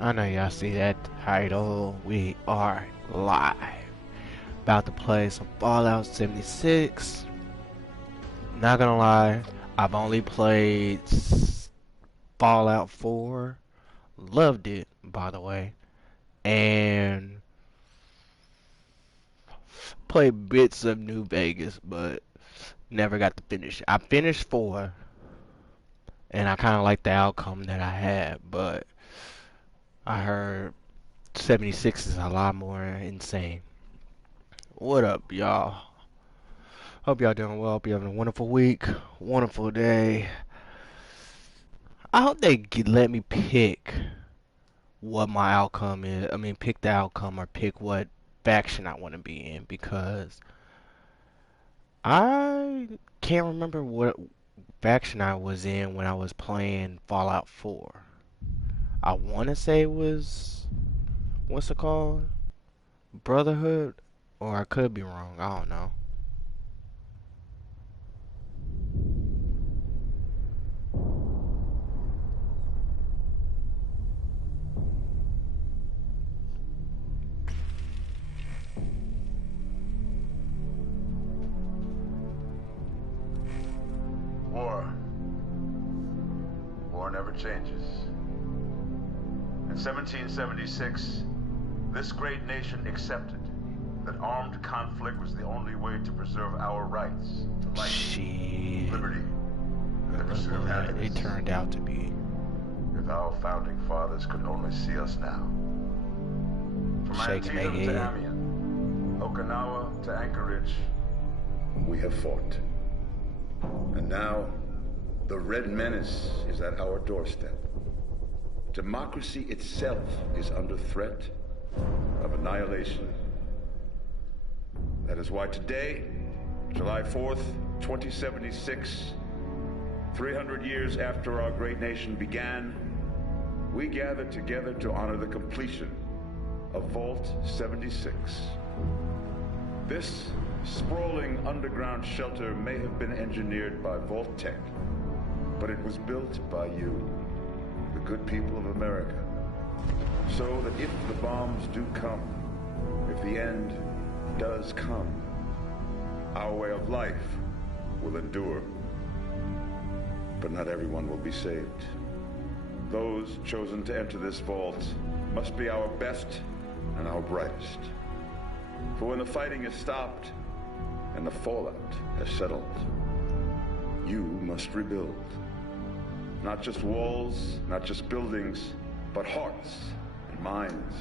I know y'all see that title. We are live. About to play some Fallout 76. Not gonna lie, I've only played Fallout 4. Loved it, by the way. And played bits of New Vegas, but never got to finish. I finished 4, and I kind of like the outcome that I had, but I heard 76 is a lot more insane. What up, y'all? Hope y'all doing well. Hope you having a wonderful week, wonderful day. I hope they let me pick what my outcome is. I mean, pick the outcome or pick what faction I want to be in because I can't remember what faction I was in when I was playing Fallout 4. I want to say it was, what's it called? Brotherhood? Or I could be wrong. I don't know. War. War never changes. In 1776, this great nation accepted that armed conflict was the only way to preserve our rights to life, liberty, and the pursuit of happiness. It turned out to be. If our founding fathers could only see us now. From Antietam to Amiens, Okinawa to Anchorage, we have fought. And now, the Red Menace is at our doorstep. Democracy itself is under threat of annihilation. That is why today, July 4th, 2076, 300 years after our great nation began, we gather together to honor the completion of Vault 76. This sprawling underground shelter may have been engineered by Vault Tech, but it was built by you, the good people of America, so that if the bombs do come, if the end does come, our way of life will endure. But not everyone will be saved. Those chosen to enter this vault must be our best and our brightest. For when the fighting is stopped and the fallout has settled, you must rebuild. Not just walls, not just buildings, but hearts and minds,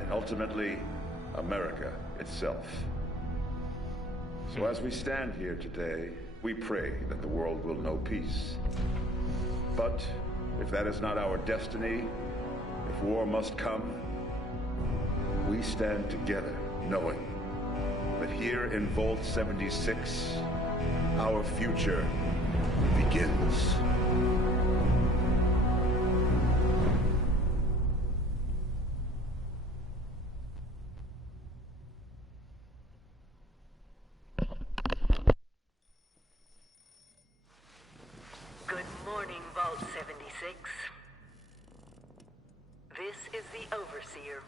and ultimately, America itself. So as we stand here today, we pray that the world will know peace. But if that is not our destiny, if war must come, we stand together knowing that here in Vault 76, our future begins. Good morning, Vault 76. This is the Overseer.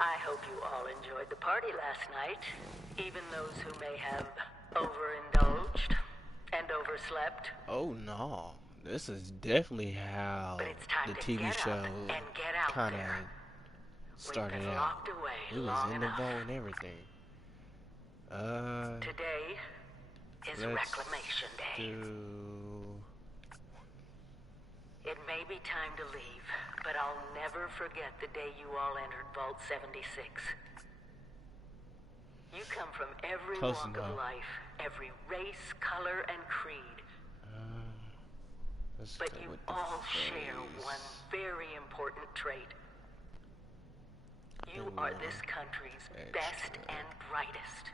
I hope you all enjoyed the party last night, even those who may have overindulged and overslept. Oh no, this is definitely how But it's time the to TV get show up and get out kind of there. started We've been out. locked away We was long in the enough. vault and everything. Today is Let's Reclamation Day. It may be time to leave, but I'll never forget the day you all entered Vault 76. You come from every Close walk enough. of life, every race, color, and creed. Let's But go you with the all share phrase. one very important trait. You are this country's best Extra. and brightest.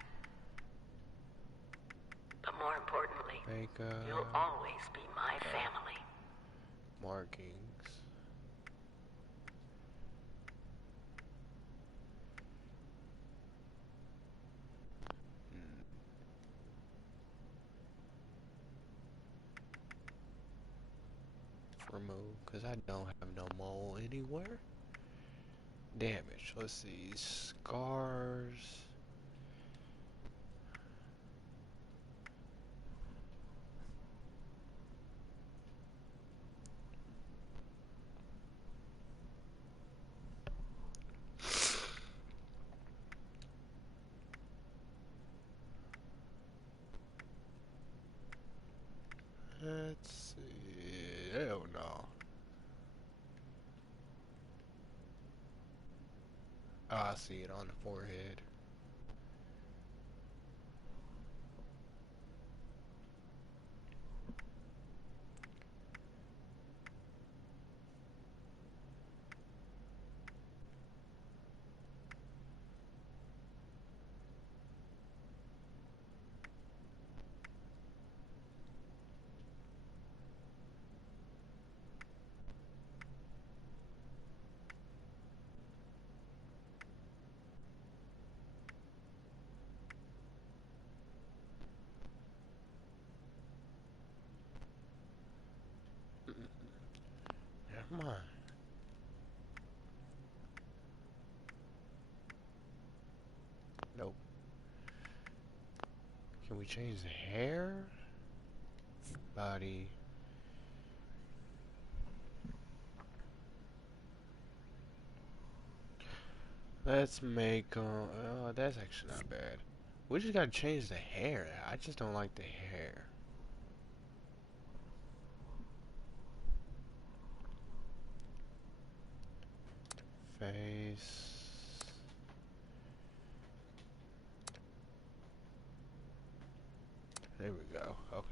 But more importantly, you'll always be my family. Markings. remove because I don't have no mole anywhere. Damage. Let's see. Scars. Let's see. Hell no. Oh, I see it on the forehead. Never mind. Nope. Can we change the hair? Body. Let's make, oh, that's actually not bad. We just gotta change the hair. I just don't like the hair. Face. There we go. Okay.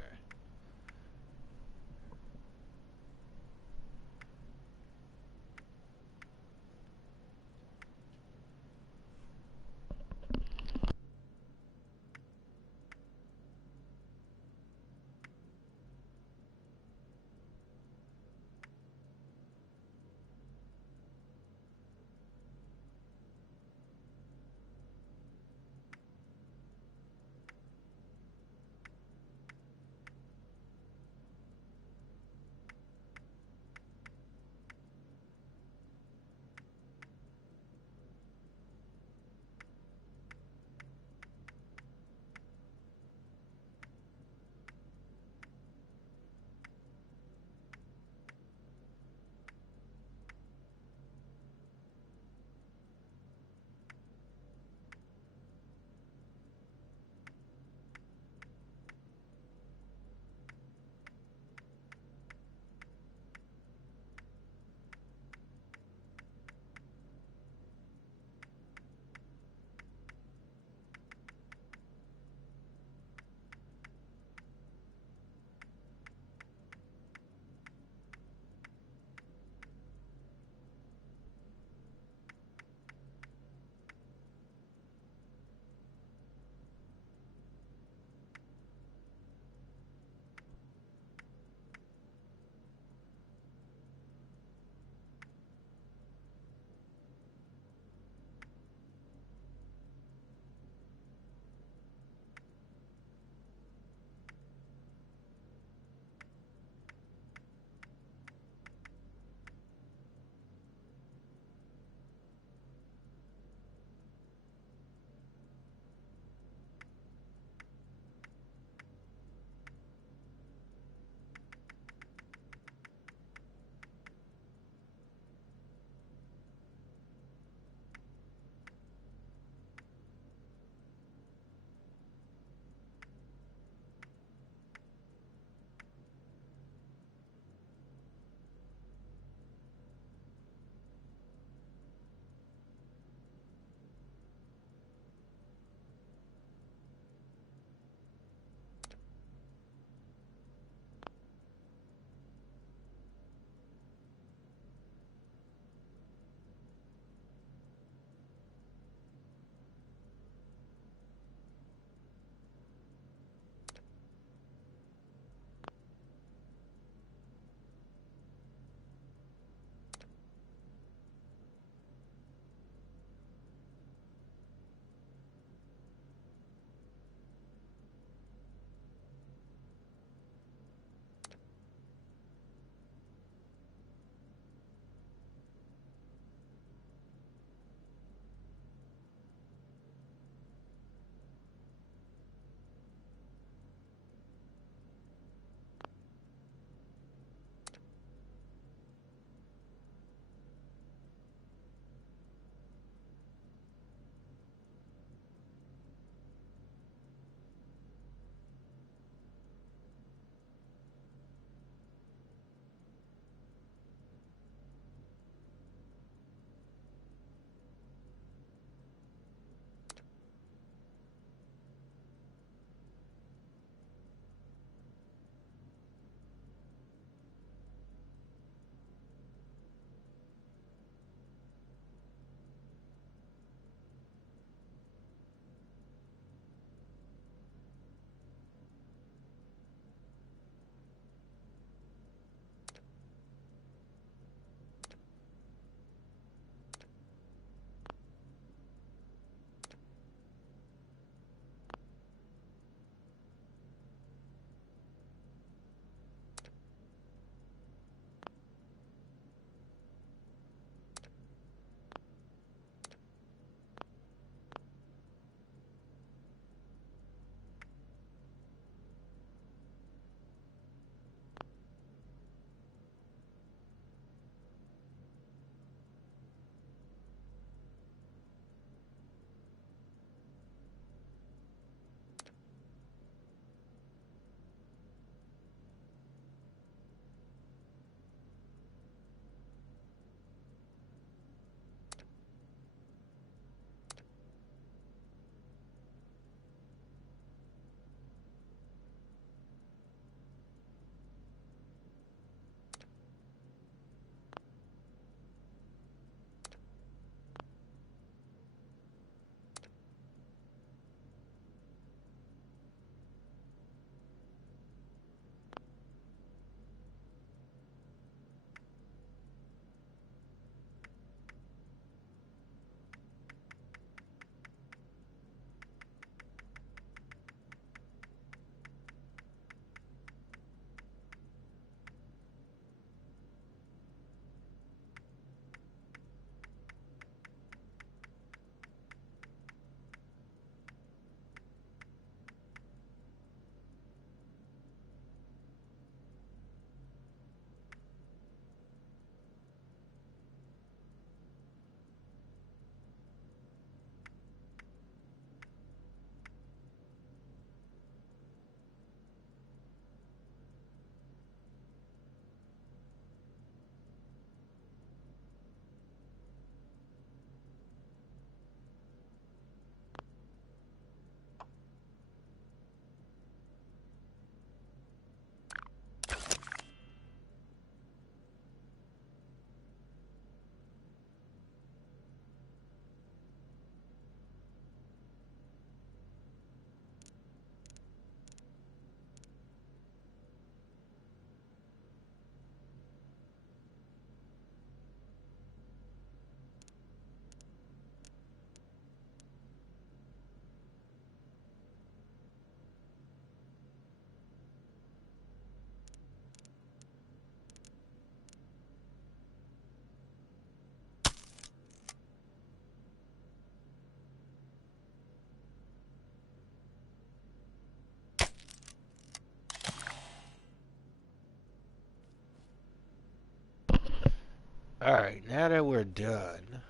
Alright, now that we're done,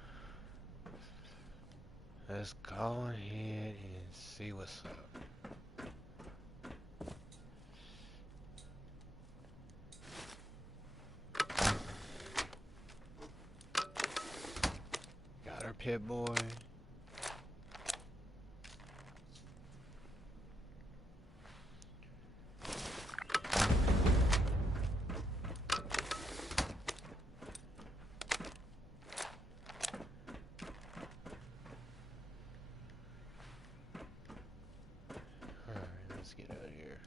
let's go ahead and see what's up. Got our pit boy. Alright, let's get out of here.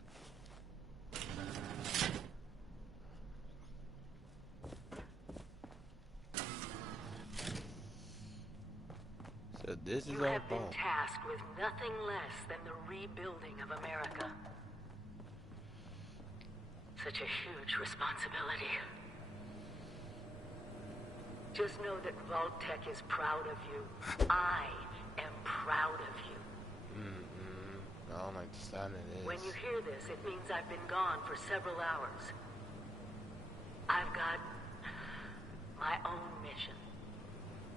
So this is You our have been phone. tasked with nothing less than the rebuilding of America. Such a huge responsibility. Just know that Vault-Tec is proud of you. I am proud of you. I don't like the sound of this. When you hear this, it means I've been gone for several hours. I've got my own mission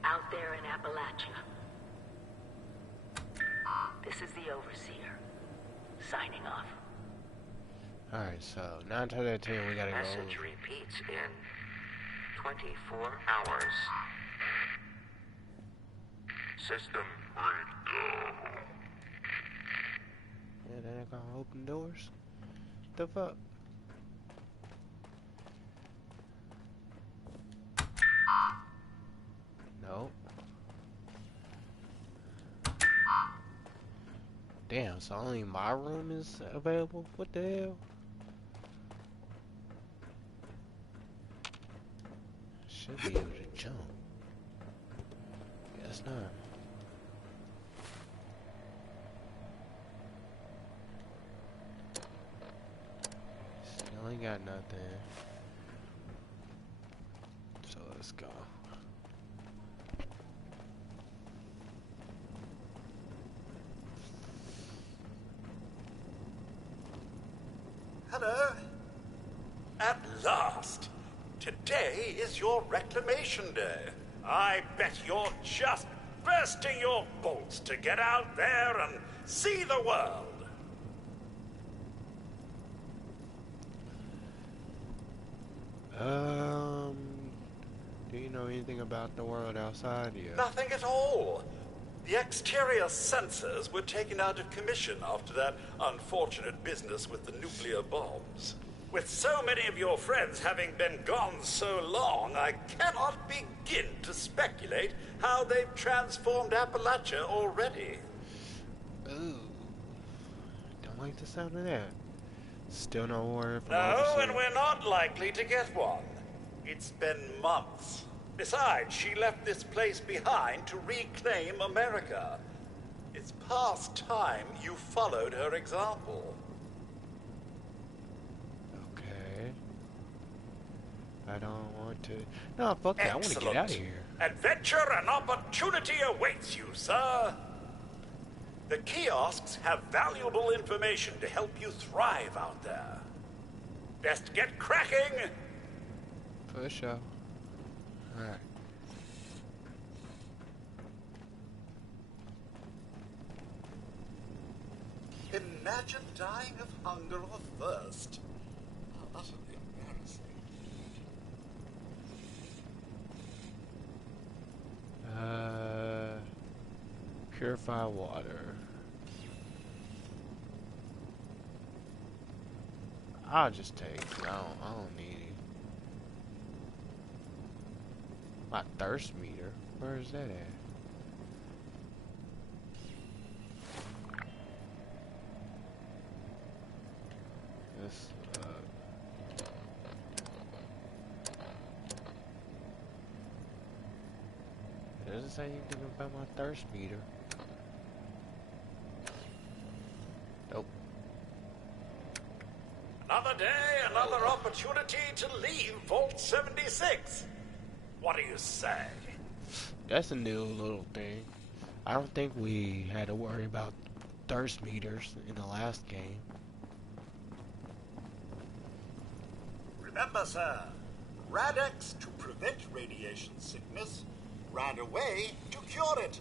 out there in Appalachia. This is the Overseer, signing off. Alright, so 9 times out of 10 we gotta go. Message repeats in 24 hours. System breakdown. Yeah, that ain't gonna open doors. The fuck? Nope. Damn, so only my room is available? What the hell? Should be able to jump. Guess not. Still ain't got nothing. So let's go. Hello. At last. Today is your Reclamation Day. I bet you're just bursting your bolts to get out there and see the world. Do you know anything about the world outside here? Nothing at all. The exterior sensors were taken out of commission after that unfortunate business with the nuclear bombs. With so many of your friends having been gone so long, I cannot begin to speculate how they've transformed Appalachia already. Ooh. Don't like the sound of that. Still no word from No, overseas. and we're not likely to get one. It's been months. Besides, she left this place behind to reclaim America. It's past time you followed her example. Okay. I don't want to. No, fuck that. I want to get out of here. Adventure and opportunity awaits you, sir. The kiosks have valuable information to help you thrive out there. Best get cracking. For sure. Alright. Imagine dying of hunger or thirst. How utterly embarrassing. Purify water. I'll just take it. I don't need it. My thirst meter. Where is that at? This, it doesn't say anything about my thirst meter. Nope. Another day, another opportunity to leave Vault 76. What do you say? That's a new little thing. I don't think we had to worry about thirst meters in the last game. Remember, sir, Radex to prevent radiation sickness, Radaway to cure it.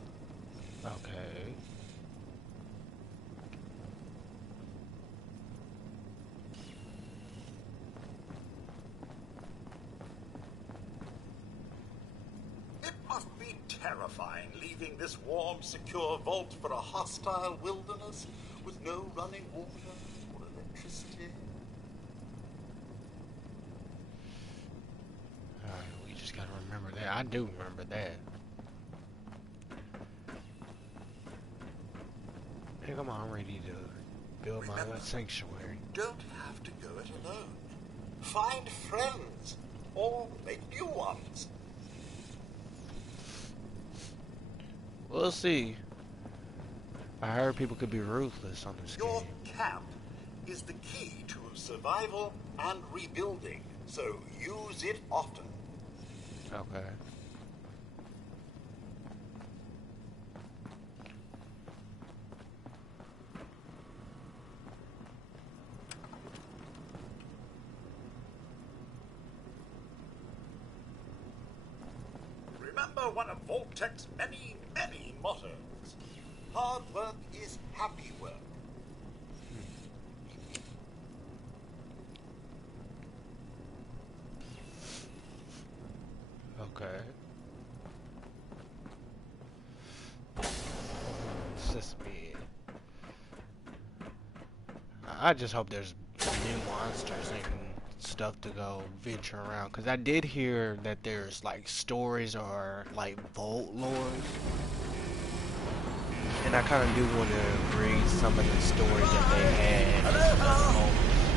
Okay. It must be terrifying leaving this warm, secure vault for a hostile wilderness with no running water or electricity. Alright, we just gotta remember that. I do remember that. Hey, come on, I'm ready to build my Remember, sanctuary. you don't have to go it alone. Find friends, or make new ones. We'll see. I heard people could be ruthless on this Your game. camp is the key to survival and rebuilding, so use it often. Okay. Remember one of Voltec's many, many mottos. Hard work is happy work. Okay. Sesame. I just hope there's new monsters and stuff to go venture around. Because I did hear that there's like stories or like vault lore. And I kind of do want to read some of the stories that they had.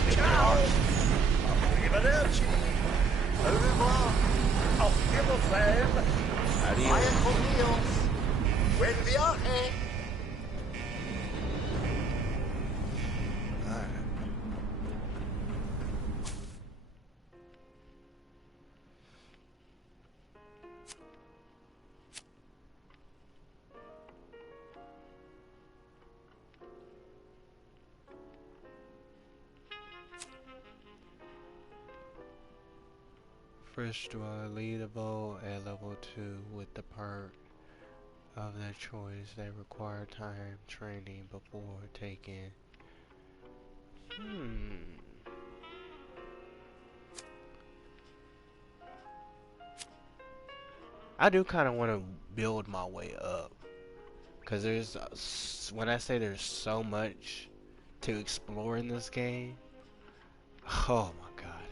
If there are. Arrivederci. Au revoir. Auf Wiedersehen. Vaya con Dios. Buen viaje. Alright. First do I lead a vote at level 2 with the perk of their choice. They require time training before taking. I do kind of want to build my way up. Because when I say there's so much to explore in this game, oh my god,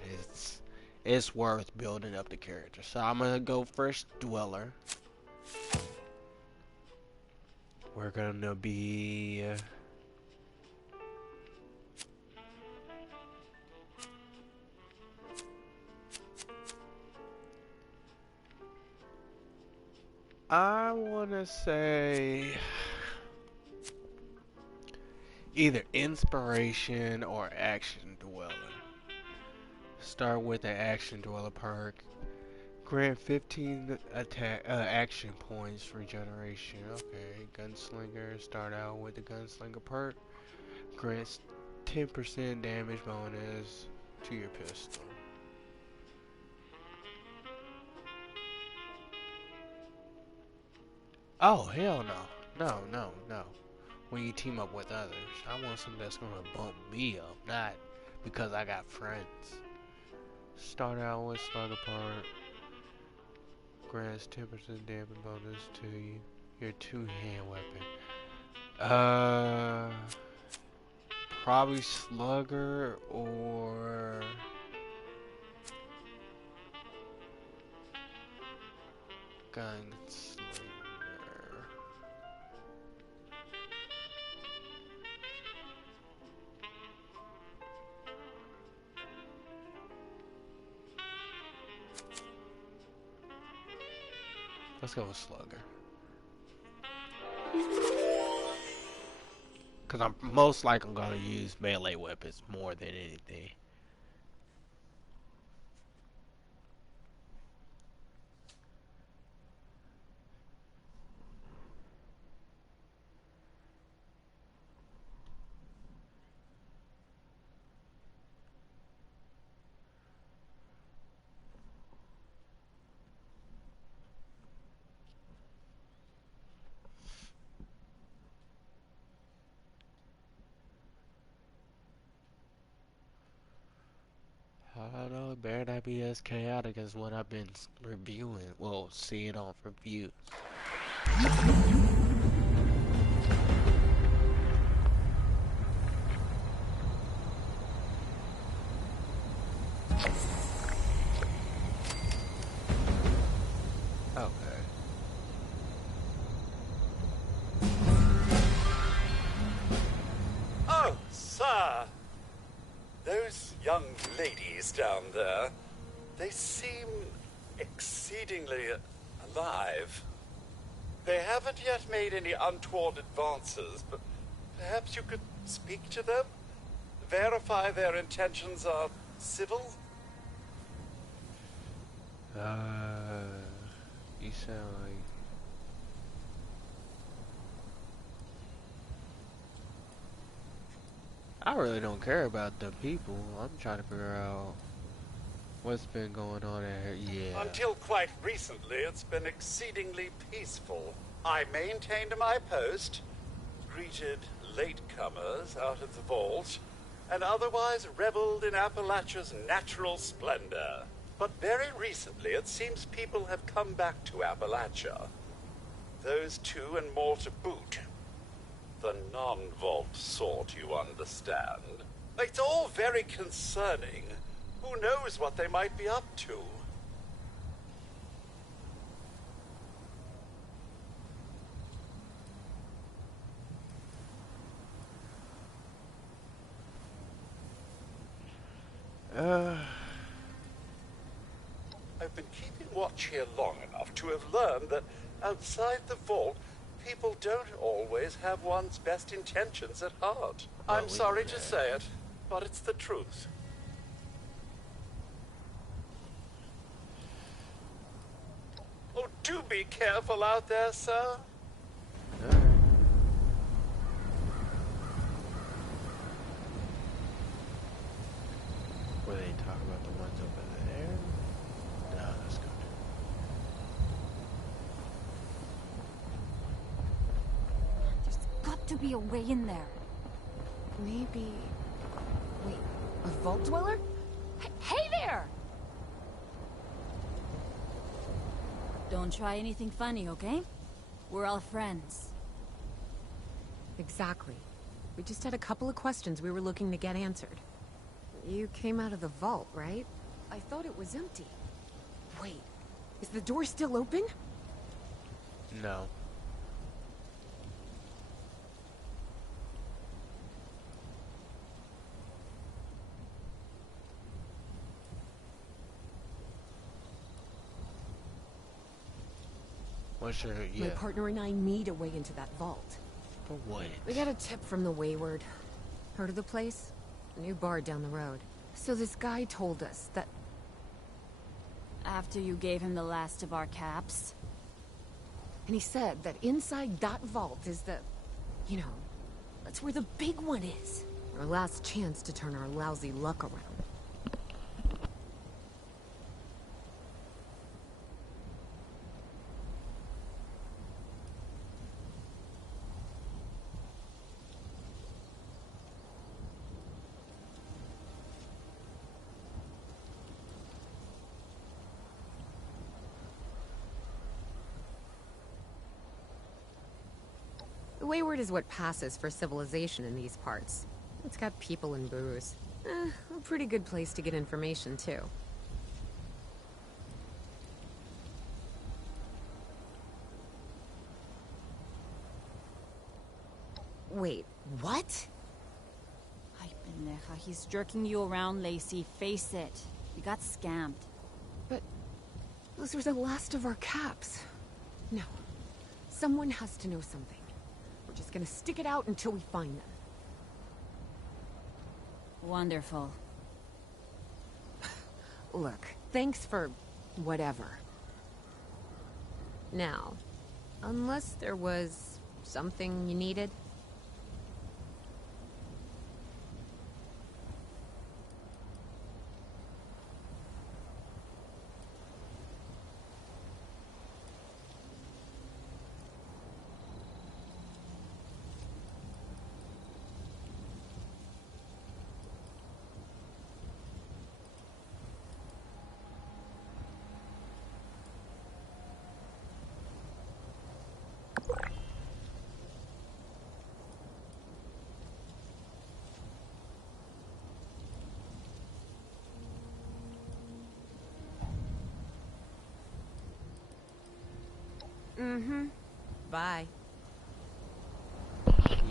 it's worth building up the character. So I'm gonna go first Dweller. We're gonna be I wanna say either inspiration or action dweller. Start with the action dweller perk. Grant 15 action points regeneration. Okay, gunslinger. Start out with the gunslinger perk. Grants 10% damage bonus to your pistol. Oh hell no, no. When you team up with others, I want something that's gonna bump me up, not because I got friends. Start out with slugger part. Grants 10% damage bonus to your two-hand weapon. Probably slugger or gunslinger. Let's go with slugger. Because I'm most likely going to use melee weapons more than anything. better not be as chaotic as what I've been reviewing. Well, seeing on reviews. Okay. Oh, sir! Those young ladies down there, they seem exceedingly alive. They haven't yet made any untoward advances, but perhaps you could speak to them? Verify their intentions are civil? You sound like... I really don't care about the people. I'm trying to figure out what's been going on in here. Yeah. Until quite recently, it's been exceedingly peaceful. I maintained my post, greeted latecomers out of the vault, and otherwise reveled in Appalachia's natural splendor. But very recently, it seems people have come back to Appalachia. Those two and more to boot. The non-vault sort, you understand. It's all very concerning. Who knows what they might be up to? I've been keeping watch here long enough to have learned that outside the vault, people don't always have one's best intentions at heart. Well, I'm sorry to say it, but it's the truth. Oh, do be careful out there, sir. Were they talking about the ones over there? No, that's good. There's got to be a way in there. Maybe... Wait, a vault dweller? Hey there! Don't try anything funny, okay? We're all friends. Exactly. We just had a couple of questions we were looking to get answered. You came out of the vault, right? I thought it was empty. Wait, is the door still open? No. What's your... My yeah. partner and I need a way into that vault. For what? We got a tip from the Wayward. Heard of the place? A new bar down the road. So this guy told us that... After you gave him the last of our caps? And he said that inside that vault is the... You know, that's where the big one is. Our last chance to turn our lousy luck around. The Wayward is what passes for civilization in these parts. It's got people and booze. A pretty good place to get information, too. Wait, what? Ay, pendeja, he's jerking you around, Lacey. Face it. You got scammed. But those are the last of our caps. No. Someone has to know something. We're just gonna stick it out until we find them. Wonderful. Look, thanks for whatever. Now, unless there was something you needed. Mm-hmm. Bye.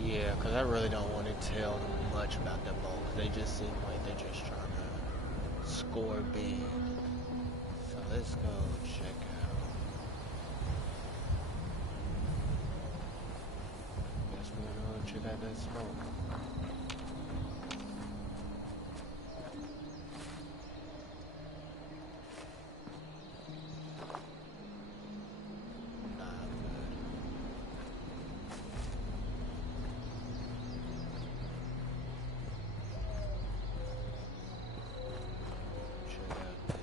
Yeah, because I really don't want to tell them much about them both. They just seem like they're just trying to score big. So let's go check out. Guess we're gonna go check out that smoke. Nah, I'm good. Check out this.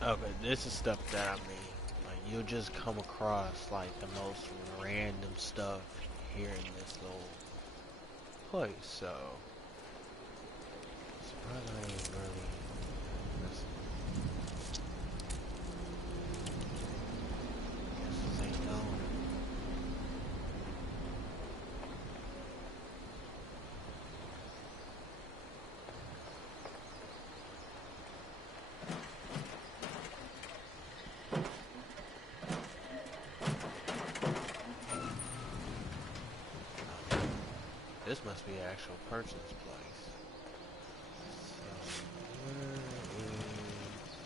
Okay, this is stuff that I mean. Like, you'll just come across, like, the most random stuff here in this little place, so... Surprised I ain't really... Guess this ain't known. This must be an actual person's place. So, where is...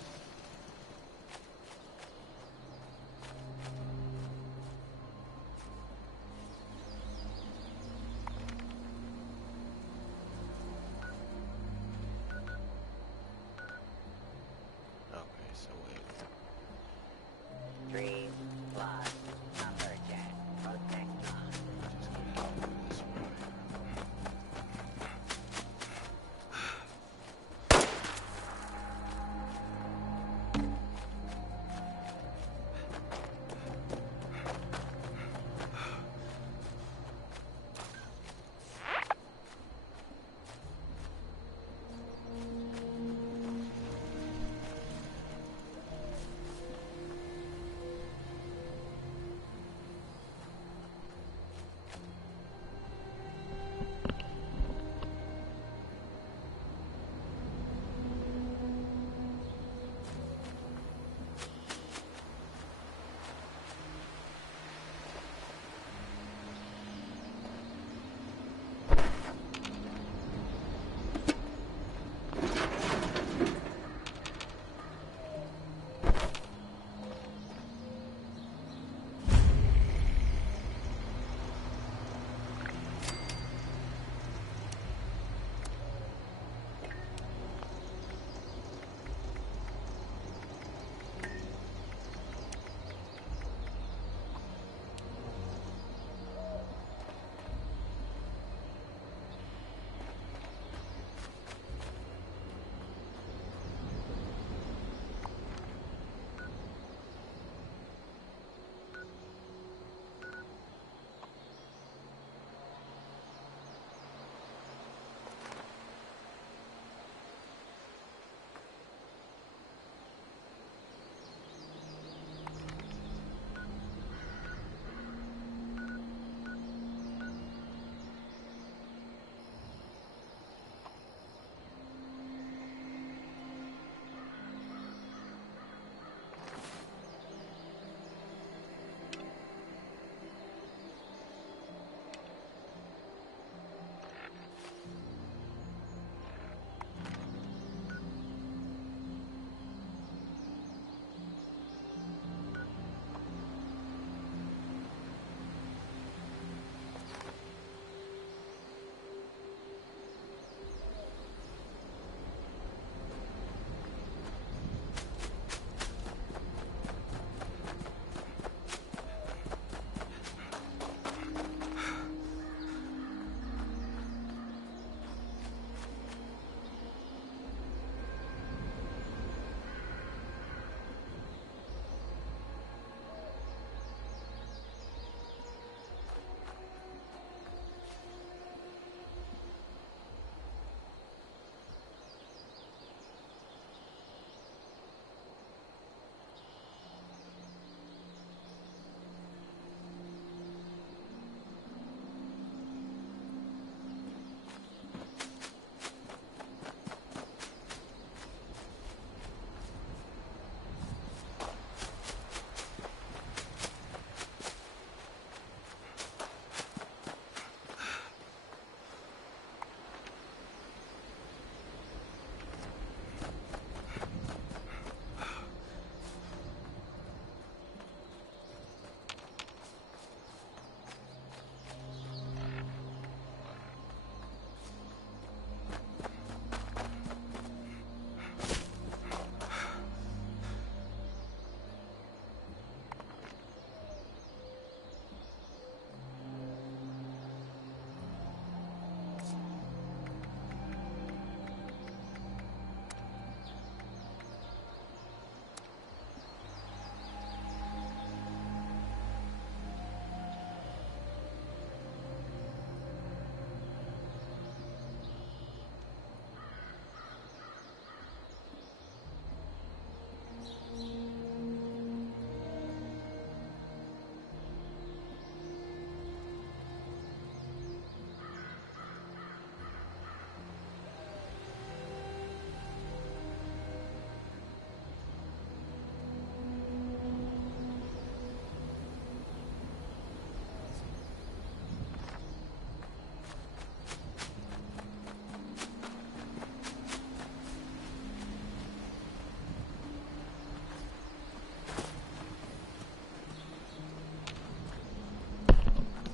Okay, so wait. 3 plus Lumberjack Protectron. Just get out this way.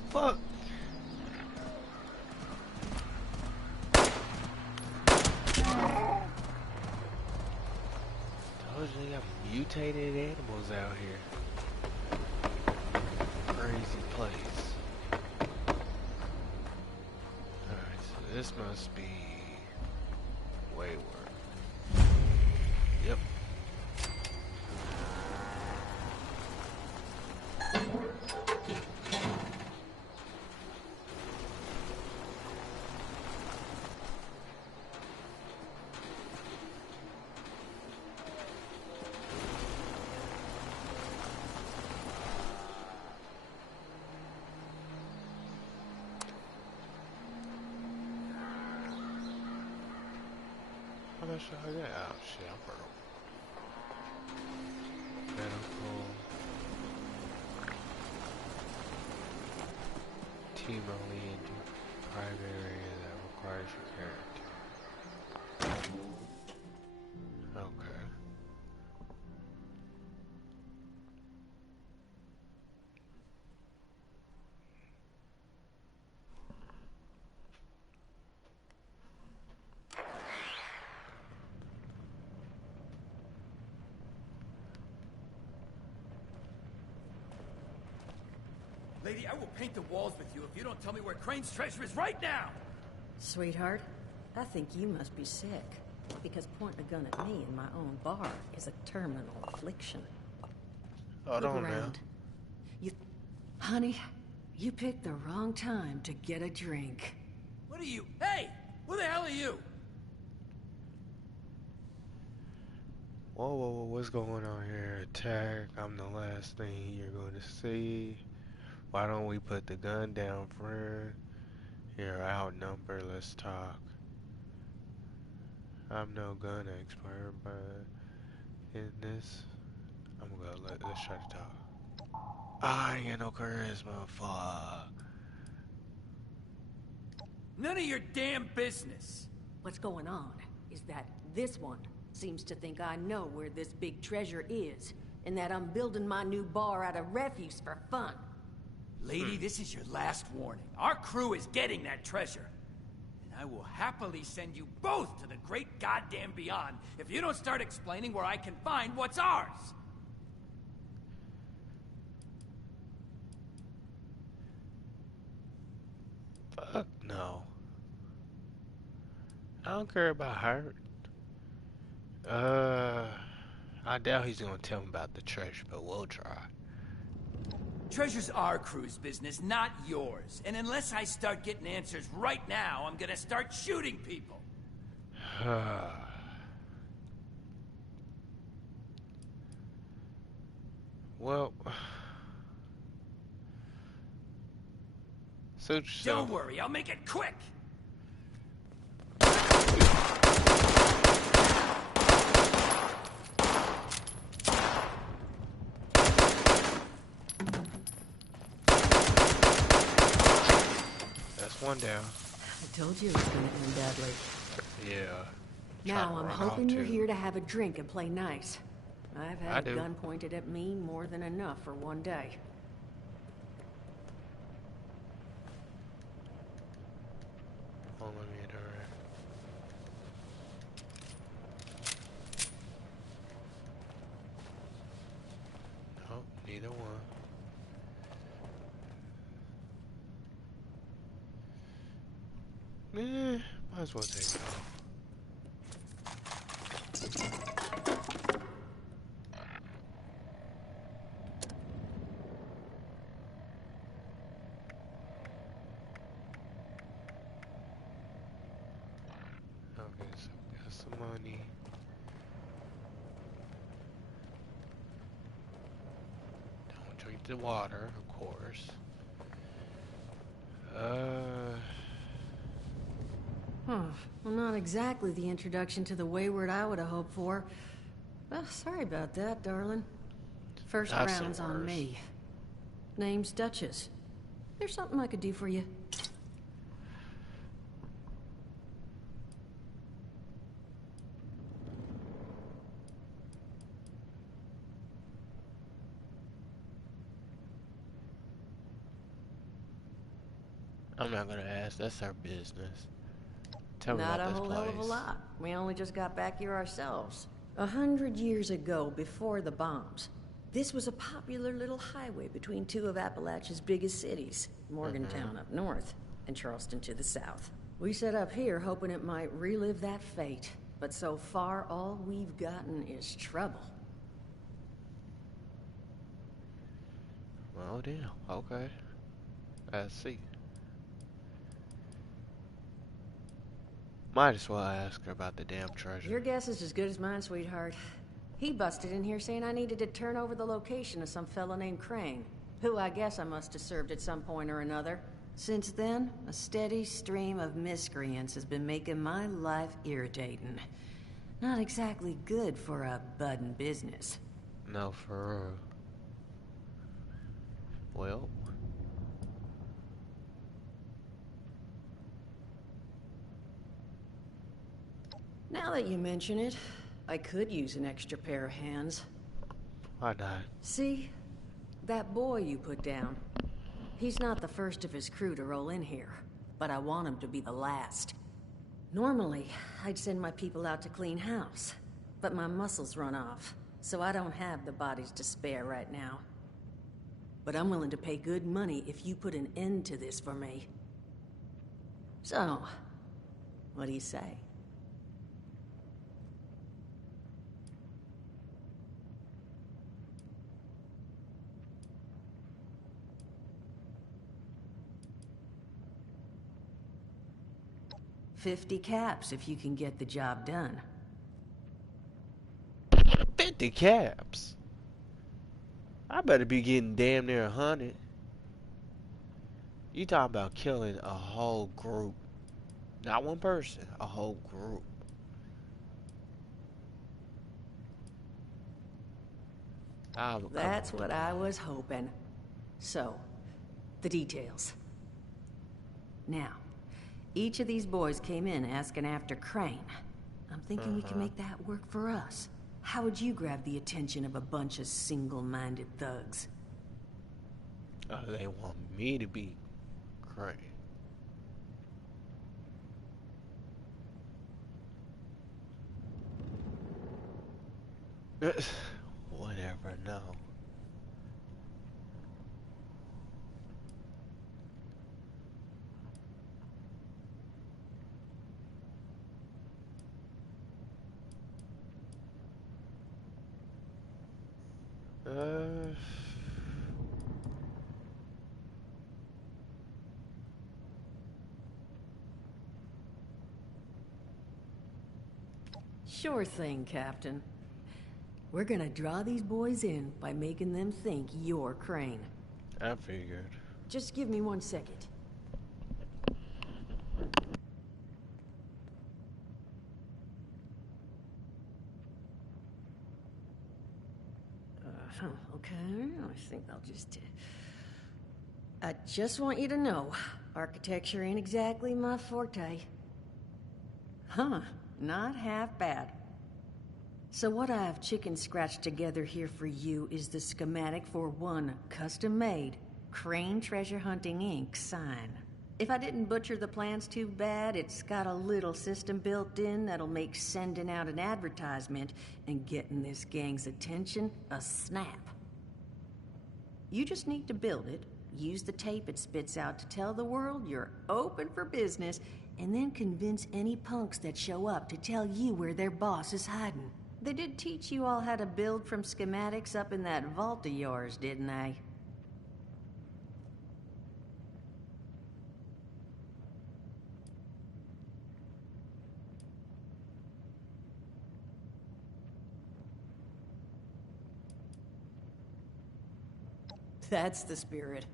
fuck? Told you they got mutated animals out here. Crazy place. Alright, so this must be Wayward. Yep. How much I got? Oh shit, I'm broke. Medical. Team only into private area that requires your character. Okay. Lady, I will paint the walls with you if you don't tell me where Crane's treasure is right now! Sweetheart, I think you must be sick. Because pointing a gun at me in my own bar is a terminal affliction. Hold Look on now. around. Honey, you picked the wrong time to get a drink. What are you? Hey! Who the hell are you? Whoa, whoa, whoa, what's going on here? Attack, I'm the last thing you're going to see. Why don't we put the gun down, friend? You're outnumbered, let's talk. I'm no gun expert, but in this, I'm gonna go, let's try to talk. I ain't got no charisma, fuck. None of your damn business! What's going on is that this one seems to think I know where this big treasure is, and that I'm building my new bar out of refuse for fun. Lady, this is your last warning. Our crew is getting that treasure. And I will happily send you both to the great goddamn beyond if you don't start explaining where I can find what's ours! Fuck no. I don't care about her. I doubt he's gonna tell me about the treasure, but we'll try. Treasure's our crew's business, not yours. And unless I start getting answers right now, I'm gonna start shooting people. Well, suit yourself. Don't worry, I'll make it quick! That's one down. I told you it was gonna end badly. Yeah. Now I'm run hoping off, you're too. here to have a drink and play nice. I've I had a do. gun pointed at me more than enough for one day. Hold on, let me get her. Nope, neither one. Might as well take it off. Okay, so we got some money. Don't drink the water, of course. Well, not exactly the introduction to the Wayward I would have hoped for. Well, sorry about that, darling. First That's the round's on worst. me. Name's Duchess. There's something I could do for you. I'm not gonna ask. That's our business. Tell me Not about a this whole hell of a place. lot. We only just got back here ourselves. 100 years ago, before the bombs, this was a popular little highway between two of Appalachia's biggest cities, Morgantown up north and Charleston to the south. We set up here hoping it might relive that fate, but so far all we've gotten is trouble. Oh damn. Okay. I see. Might as well ask her about the damn treasure. Your guess is as good as mine, sweetheart. He busted in here saying I needed to turn over the location of some fella named Crane, who I guess I must have served at some point or another. Since then, a steady stream of miscreants has been making my life irritating. Not exactly good for a budding business. No, for real. Well. Now that you mention it, I could use an extra pair of hands. Why not? See? That boy you put down. He's not the first of his crew to roll in here, but I want him to be the last. Normally, I'd send my people out to clean house, but my muscles run off, so I don't have the bodies to spare right now. But I'm willing to pay good money if you put an end to this for me. So, what do you say? $50 caps if you can get the job done. 50 caps. I better be getting damn near 100. You talking about killing a whole group. Not one person, a whole group. That's what I was hoping. So, the details. Now, each of these boys came in asking after Crane. I'm thinking we can make that work for us. How would you grab the attention of a bunch of single-minded thugs? They want me to be Crane. Whatever, no. Sure thing, Captain. We're gonna draw these boys in by making them think you're Crane. I figured. Just give me 1 second. Okay, I think I'll just... I just want you to know, architecture ain't exactly my forte. Huh, not half bad. So what I've chicken scratched together here for you is the schematic for one custom-made Crane Treasure Hunting Inc. sign. If I didn't butcher the plans too bad, it's got a little system built in that'll make sending out an advertisement and getting this gang's attention a snap. You just need to build it, use the tape it spits out to tell the world you're open for business, and then convince any punks that show up to tell you where their boss is hiding. They did teach you all how to build from schematics up in that vault of yours, didn't they? That's the spirit.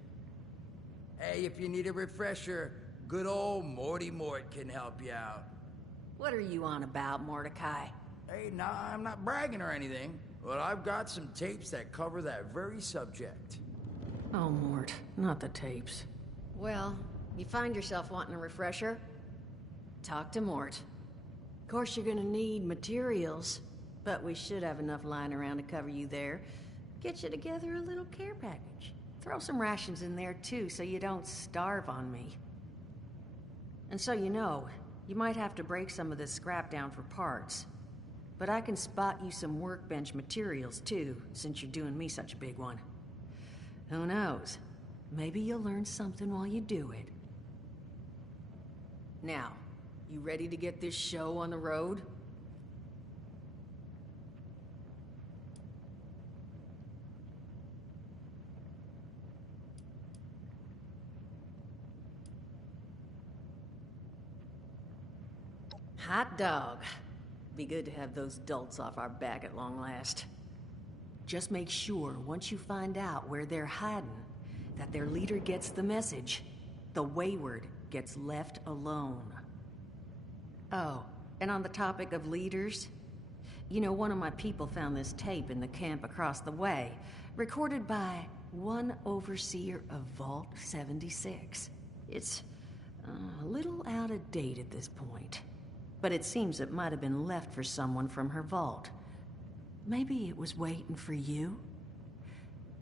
Hey, if you need a refresher, good old Morty Mort can help you out. What are you on about, Mordecai? Hey, nah, I'm not bragging or anything, but I've got some tapes that cover that very subject. Oh, Mort, not the tapes. Well, you find yourself wanting a refresher? Talk to Mort. Of course, you're gonna need materials, but we should have enough lying around to cover you there. Get you together a little care package. Throw some rations in there, too, so you don't starve on me. And so you know, you might have to break some of this scrap down for parts. But I can spot you some workbench materials too, since you're doing me such a big one. Who knows? Maybe you'll learn something while you do it. Now, you ready to get this show on the road? Hot dog. Be good to have those dolts off our back at long last. Just make sure, once you find out where they're hiding, that their leader gets the message. The wayward gets left alone. Oh, and on the topic of leaders, you know, one of my people found this tape in the camp across the way, recorded by one overseer of Vault 76. It's a little out of date at this point, but it seems it might have been left for someone from her vault. Maybe it was waiting for you?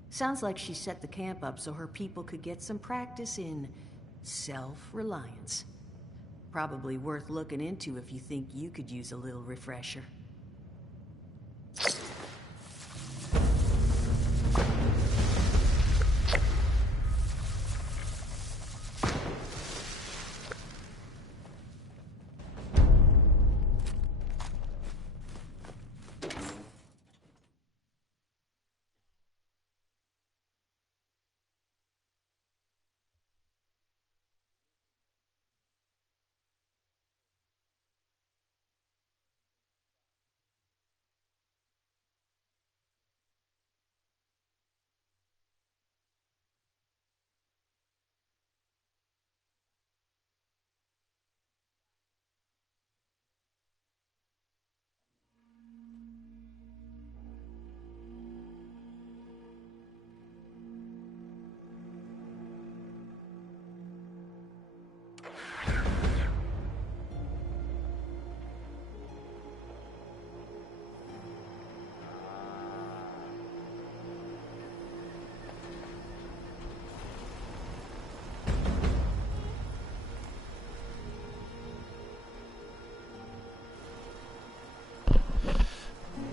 Sounds like she set the camp up so her people could get some practice in self-reliance. Probably worth looking into if you think you could use a little refresher.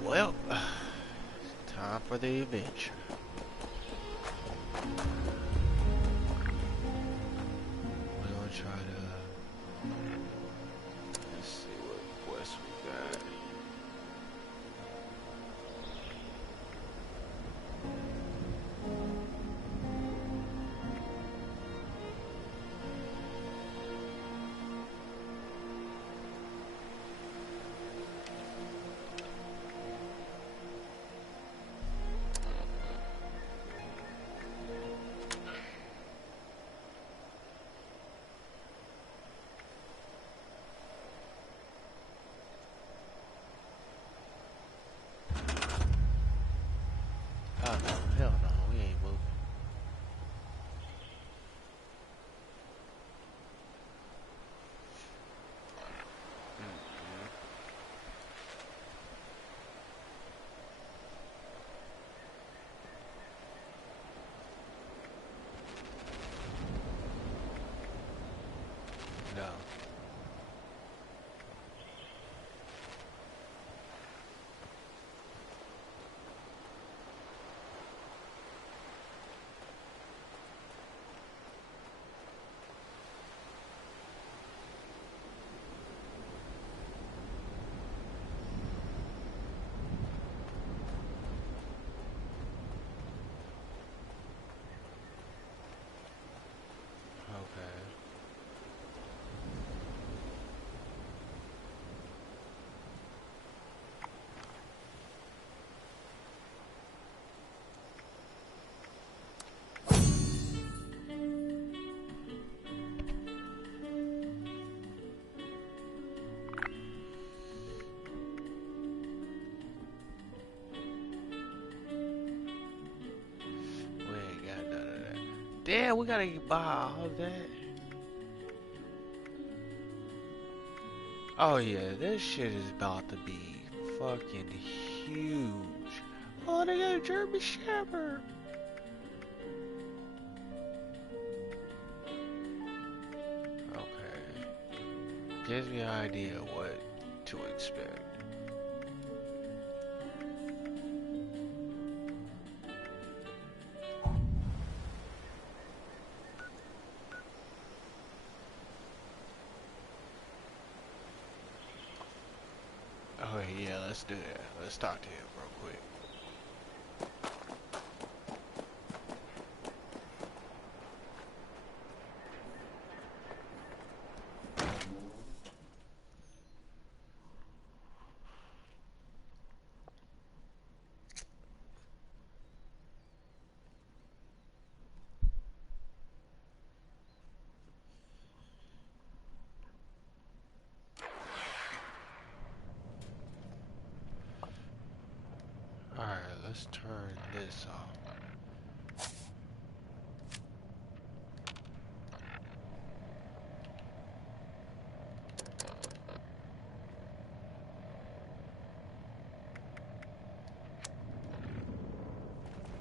Well, time for the adventure. We're gonna try to let's see what quest we got. Oh no, hell no, we ain't moving. No. Okay. We ain't got none of that. Damn, we gotta buy all of that. Oh yeah, this shit is about to be fucking huge. Oh, they got a German Shepherd. Okay. gives me an idea of what to expect. Oh yeah, let's do that. Let's talk to him real quick. Alright, let's turn this off.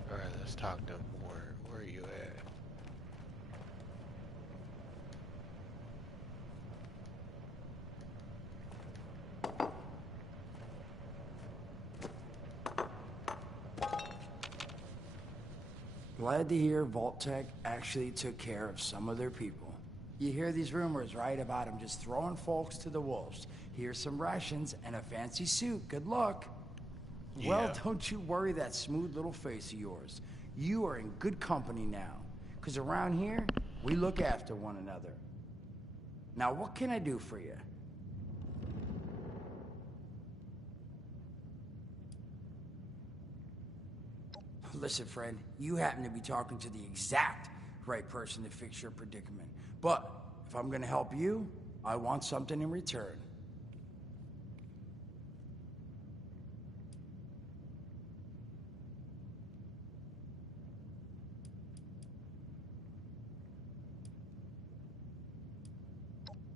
Alright, let's talk to him. Where are you at? Glad to hear Vault-Tec actually took care of some of their people. You hear these rumors, right, about them just throwing folks to the wolves. Here's some rations and a fancy suit. Good luck. Yeah. Well, don't you worry that smooth little face of yours. You are in good company now. Because around here, we look after one another. Now, what can I do for you? Listen, friend, you happen to be talking to the exact right person to fix your predicament. But if I'm gonna help you, I want something in return.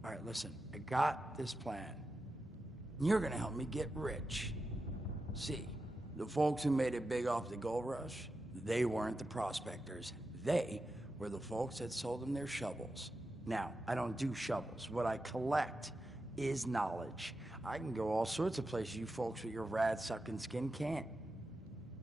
All right, listen, I got this plan. You're gonna help me get rich. See, the folks who made it big off the gold rush, they weren't the prospectors. They were the folks that sold them their shovels. Now, I don't do shovels. What I collect is knowledge. I can go all sorts of places you folks with your rad-sucking skin can't.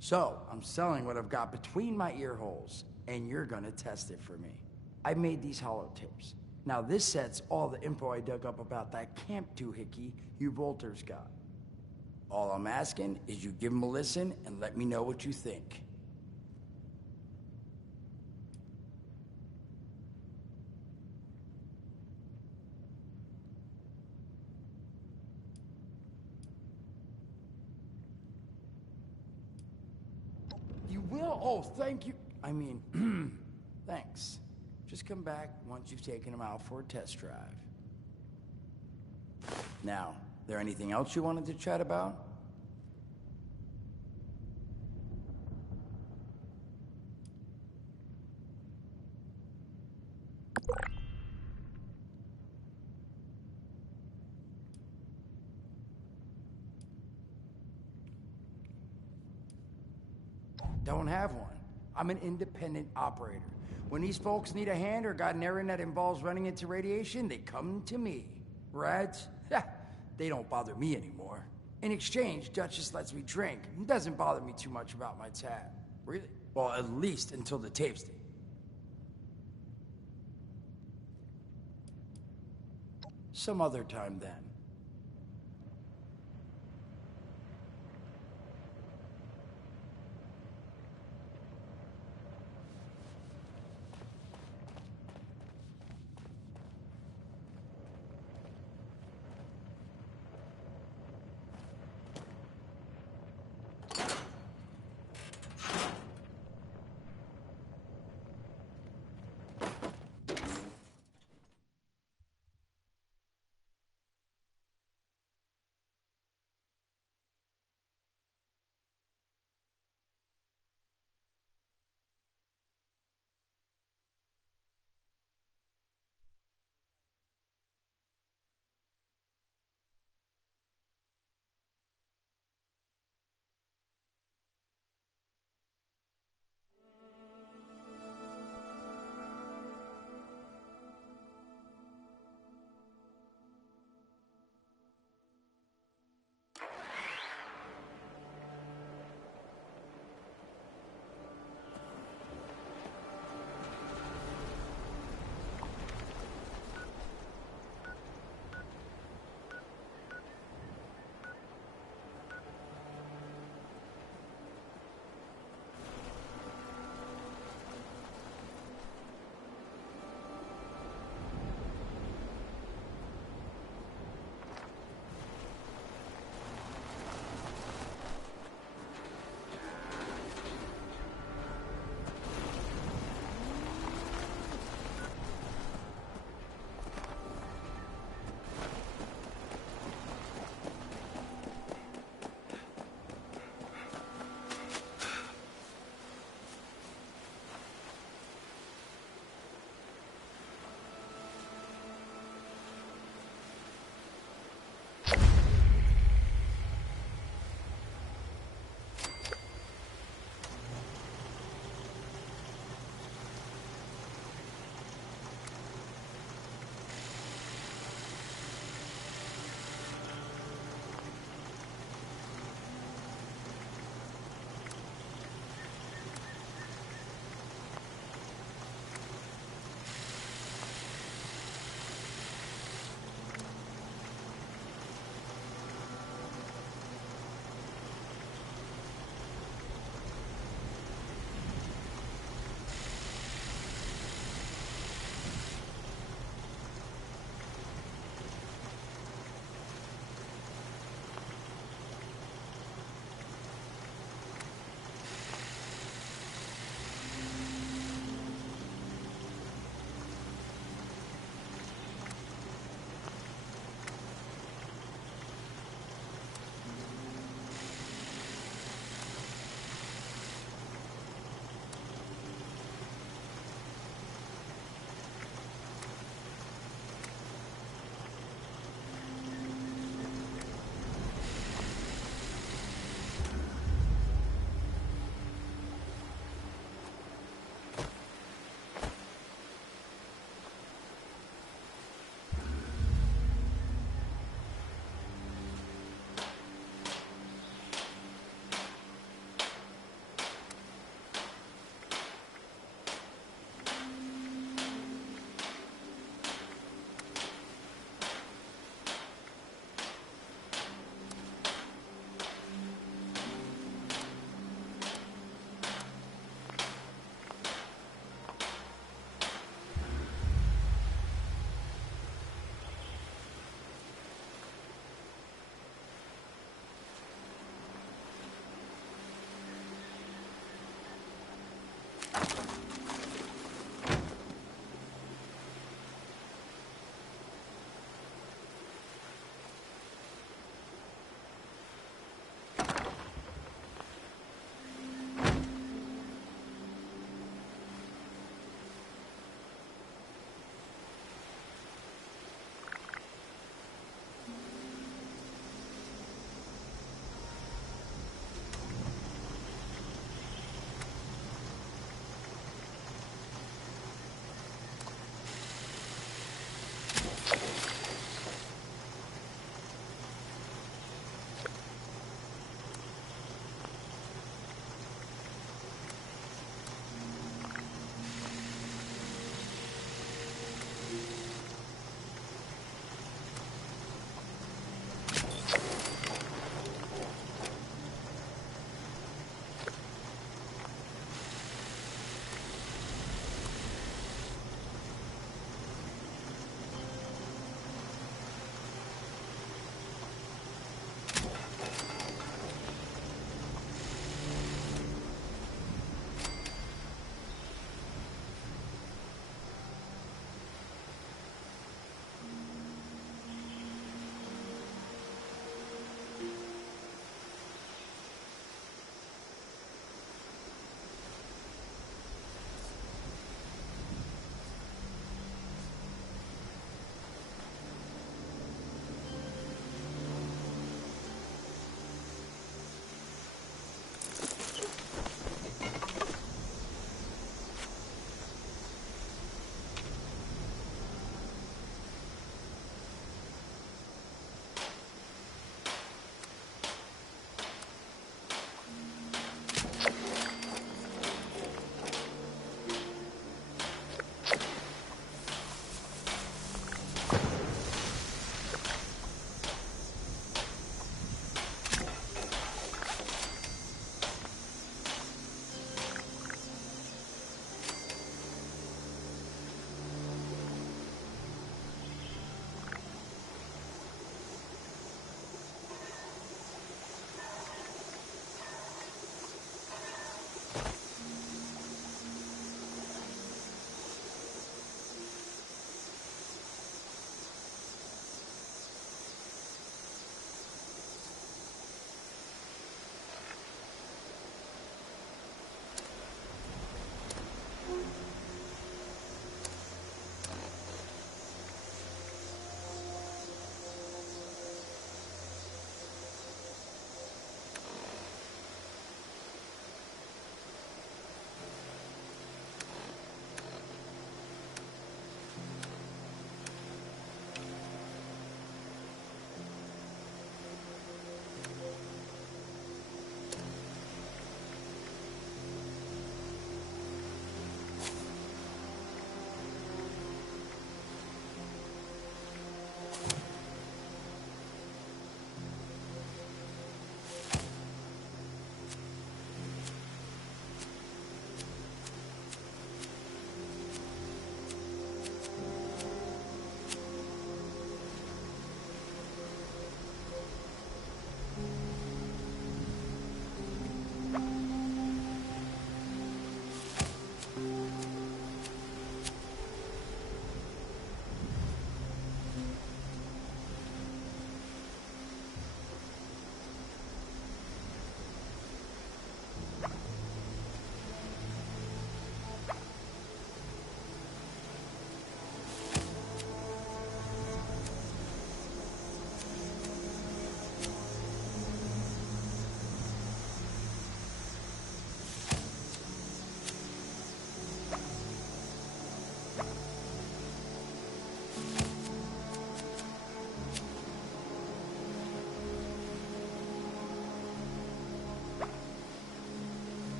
So, I'm selling what I've got between my ear holes, and you're gonna test it for me. I made these holotapes. Now, this set's all the info I dug up about that camp doohickey you Volters got. All I'm asking is you give them a listen and let me know what you think. You will? Oh, thank you. I mean, thanks. Just come back once you've taken them out for a test drive. Now, there anything else you wanted to chat about? Don't have one. I'm an independent operator. When these folks need a hand or got an errand that involves running into radiation, they come to me. Rads? They don't bother me anymore. In exchange, Duchess lets me drink and doesn't bother me too much about my tab. Really? Well, at least until the tapes do. Some other time then.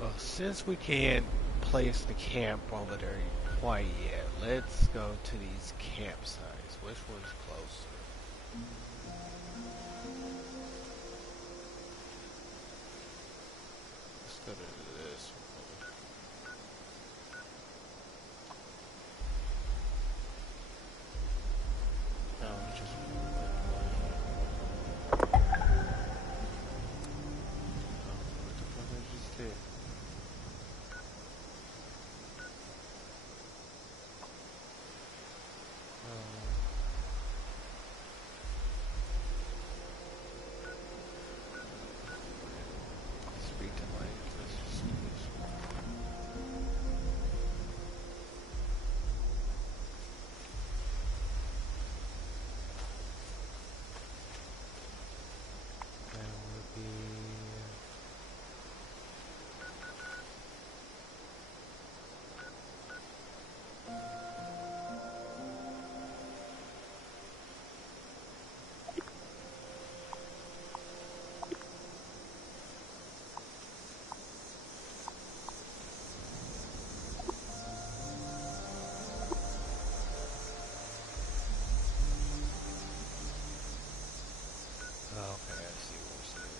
Well, since we can't place the camp over there quite yet, let's go to these campsites. Which one's closer? Let's go to this one. No, just what the fuck I just did? Speak to Mike. Let's just do this one. That would be. Oh, okay, I see what we're saying.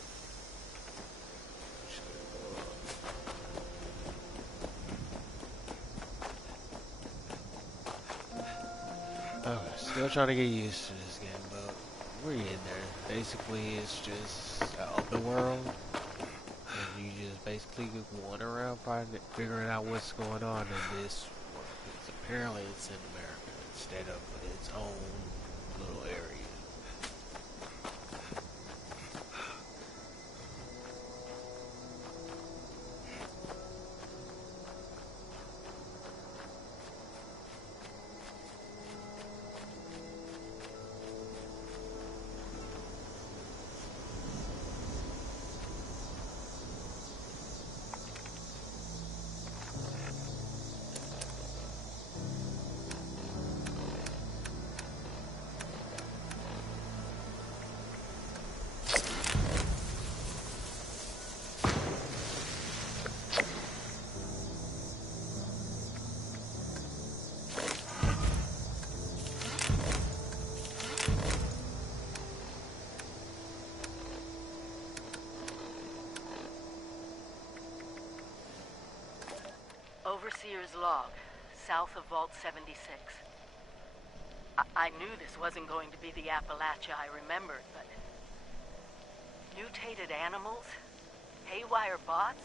Okay, still trying to get used to this game, but we're getting there. Basically, it's just open world, and you just basically wander around figuring out what's going on in this world. Because apparently it's in America instead of its own little area. Overseer's log, south of Vault 76. I knew this wasn't going to be the Appalachia I remembered, but... mutated animals? Haywire bots?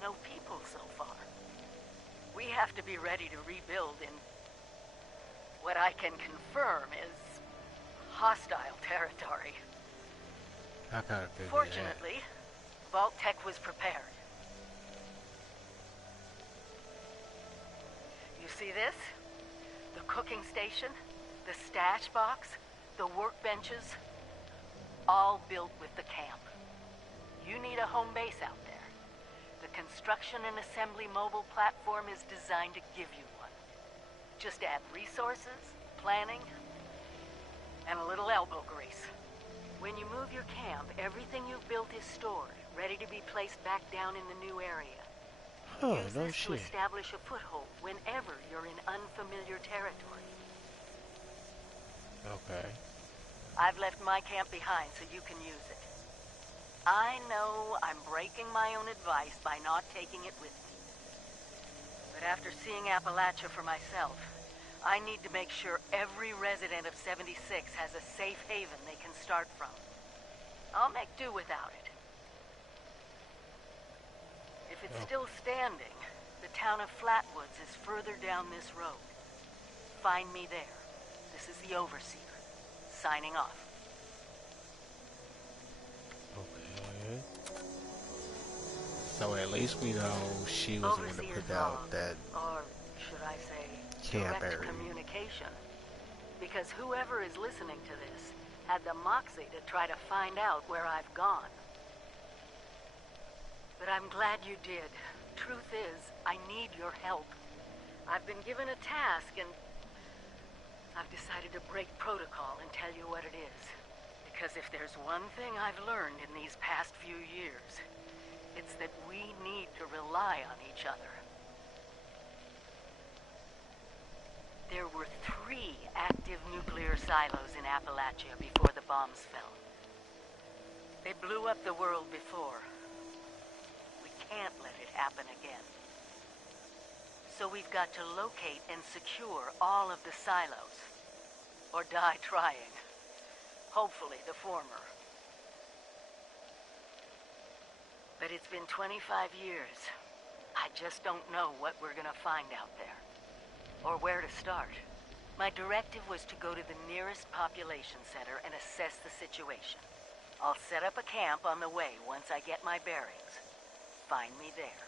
No people so far. We have to be ready to rebuild in... what I can confirm is... hostile territory. I kind of figured Fortunately, Vault Tech was prepared. You see this? The cooking station, the stash box, the workbenches, all built with the camp. You need a home base out there. The construction and assembly mobile platform is designed to give you one. Just add resources, planning, and a little elbow grease. When you move your camp, everything you've built is stored, ready to be placed back down in the new area. Oh, Use no this to shit. establish a foothold whenever you're in unfamiliar territory. Okay. I've left my camp behind so you can use it. I know I'm breaking my own advice by not taking it with me. But after seeing Appalachia for myself, I need to make sure every resident of 76 has a safe haven they can start from. I'll make do without it. If it's still standing, the town of Flatwoods is further down this road. Find me there. This is the Overseer. Signing off. Okay. So at least we know she was the one to Overseer's put out log, that or should I say, camp direct area. communication. Because whoever is listening to this had the moxie to try to find out where I've gone. But I'm glad you did. Truth is, I need your help. I've been given a task and I've decided to break protocol and tell you what it is. Because if there's one thing I've learned in these past few years, it's that we need to rely on each other. There were 3 active nuclear silos in Appalachia before the bombs fell. They blew up the world before. We can't let it happen again. So we've got to locate and secure all of the silos. Or die trying. Hopefully the former. But it's been 25 years. I just don't know what we're gonna find out there. Or where to start. My directive was to go to the nearest population center and assess the situation. I'll set up a camp on the way once I get my bearings. Find me there.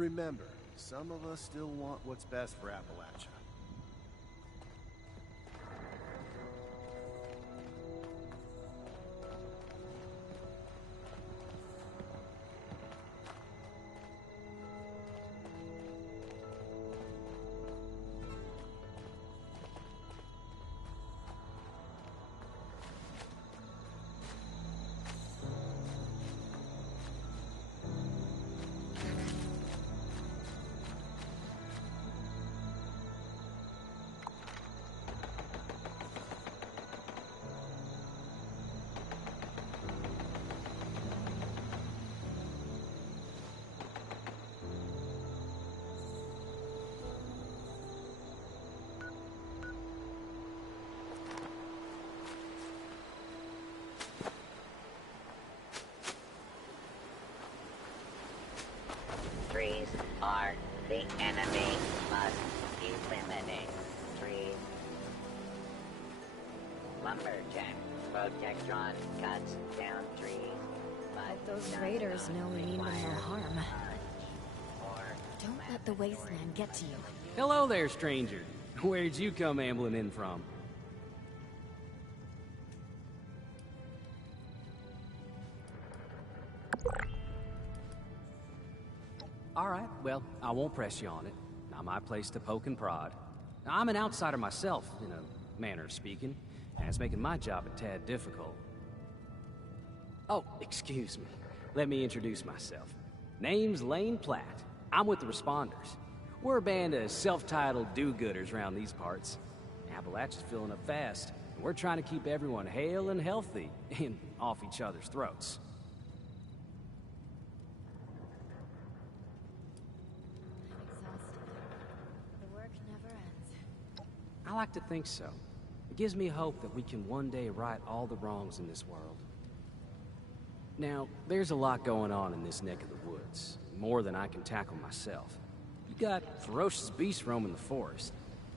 Remember, some of us still want what's best for Appalachia. Trees are the enemy. Must eliminate trees. Lumberjack. Protectron cuts down trees. But Those does raiders not know we mean them no require harm. or Don't let the wasteland get to you. Hello there, stranger. Where'd you come ambling in from? Alright, well, I won't press you on it. Not my place to poke and prod. Now, I'm an outsider myself, in a manner of speaking, and it's making my job a tad difficult. Oh, excuse me. Let me introduce myself. Name's Lane Platt. I'm with the Responders. We're a band of self-titled do-gooders around these parts. Appalachia's filling up fast, and we're trying to keep everyone hale and healthy and off each other's throats. Exhausted. The work never ends. I like to think so. It gives me hope that we can one day right all the wrongs in this world. Now, there's a lot going on in this neck of the woods, more than I can tackle myself. You got ferocious beasts roaming the forest,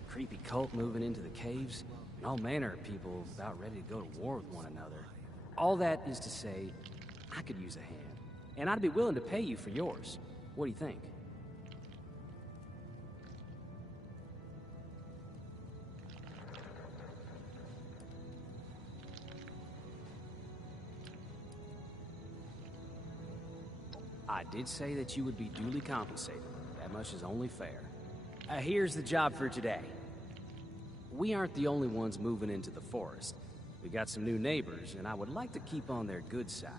creepy cult moving into the caves, and all manner of people about ready to go to war with one another. All that is to say, I could use a hand, and I'd be willing to pay you for yours. What do you think? I did say that you would be duly compensated. That much is only fair. Here's the job for today. We aren't the only ones moving into the forest. We got some new neighbors, and I would like to keep on their good side.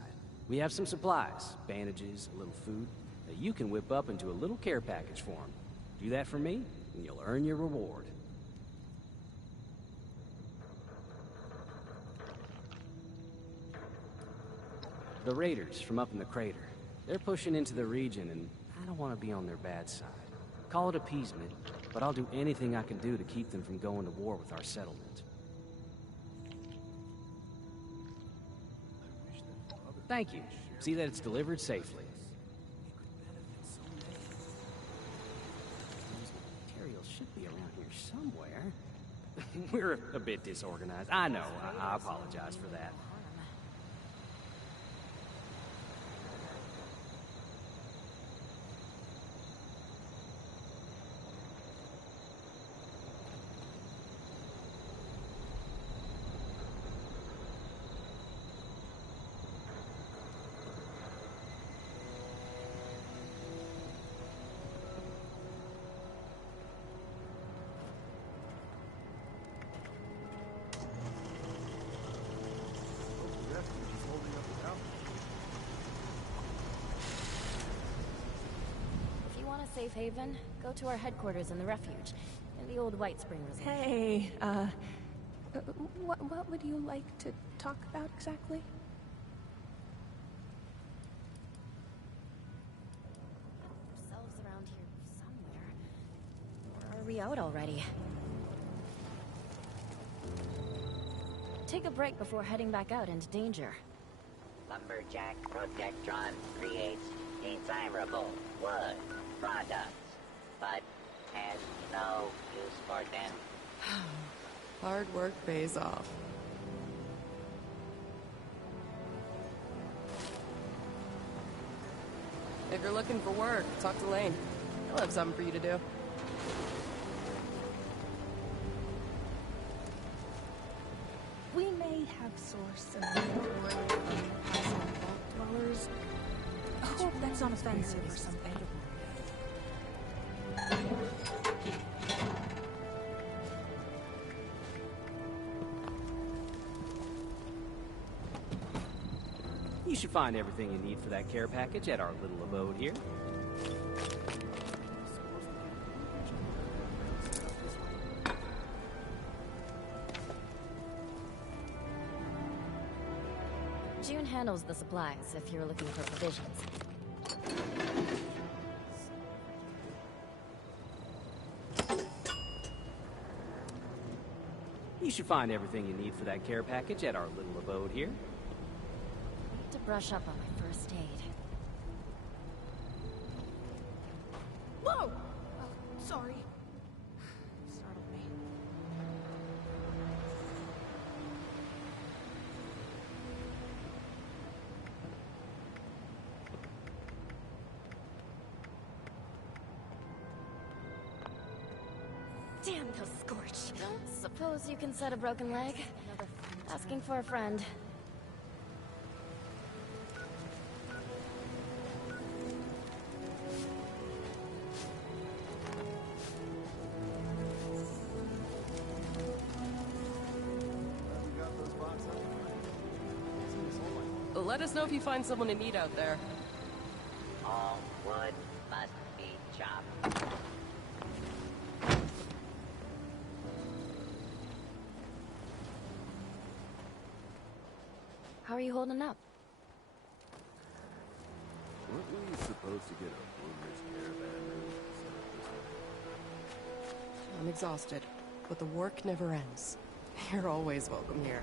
We have some supplies, bandages, a little food, that you can whip up into a little care package for them. Do that for me, and you'll earn your reward. The raiders from up in the crater. They're pushing into the region, and I don't want to be on their bad side. Call it appeasement, but I'll do anything I can do to keep them from going to war with our settlement. Thank you. See that it's delivered safely. These materials should be around here somewhere. We're a bit disorganized. I know. I apologize for that. If you want a safe haven, go to our headquarters in the refuge, in the old White Spring Resort. Hey, what would you like to talk about exactly? Ourselves around here somewhere. Or are we out already? Take a break before heading back out into danger. Lumberjack Protectron creates desirable wood products, but has no use for them. Hard work pays off. If you're looking for work, talk to Lane. I'll have something for you to do. We may have sourced some vault dwellers. I hope that's not offensive or something. You should find everything you need for that care package at our little abode here. June handles the supplies if you're looking for provisions. You should find everything you need for that care package at our little abode here. Need to brush up on my first aid. Whoa! Oh, sorry. Startled me. Damn those scorch. Don't suppose you can set a broken leg? Asking for a friend. Let us know if you find someone in need out there. All wood must be chopped. How are you holding up? Weren't we supposed to get a Boomers caravan route set up this way? I'm exhausted, but the work never ends. You're always welcome here.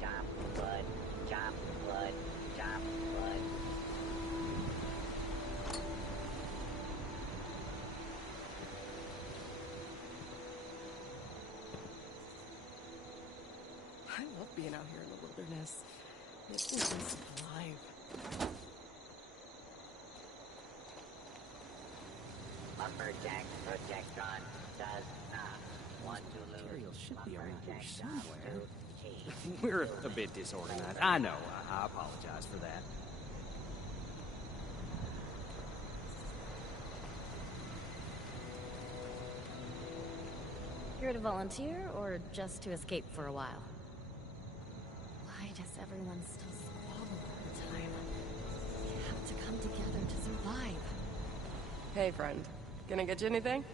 Chop wood, chop wood, chop wood. I love being out here in the wilderness. Makes me feel alive. Lumberjack Projectron does not want to lose. Material should be around here Lumberjack somewhere. Key. We're a bit disorganized. I know. I apologize for that. Here to volunteer, or just to escape for a while? Why does everyone still squabble all the time? We have to come together to survive. Hey, friend. Can I get you anything?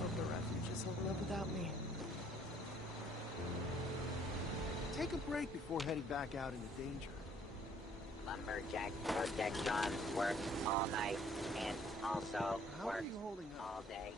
Hope the refuge is holding up without me. Take a break before heading back out into danger. Lumberjack Projectron works all night and also How are works you holding up? all day.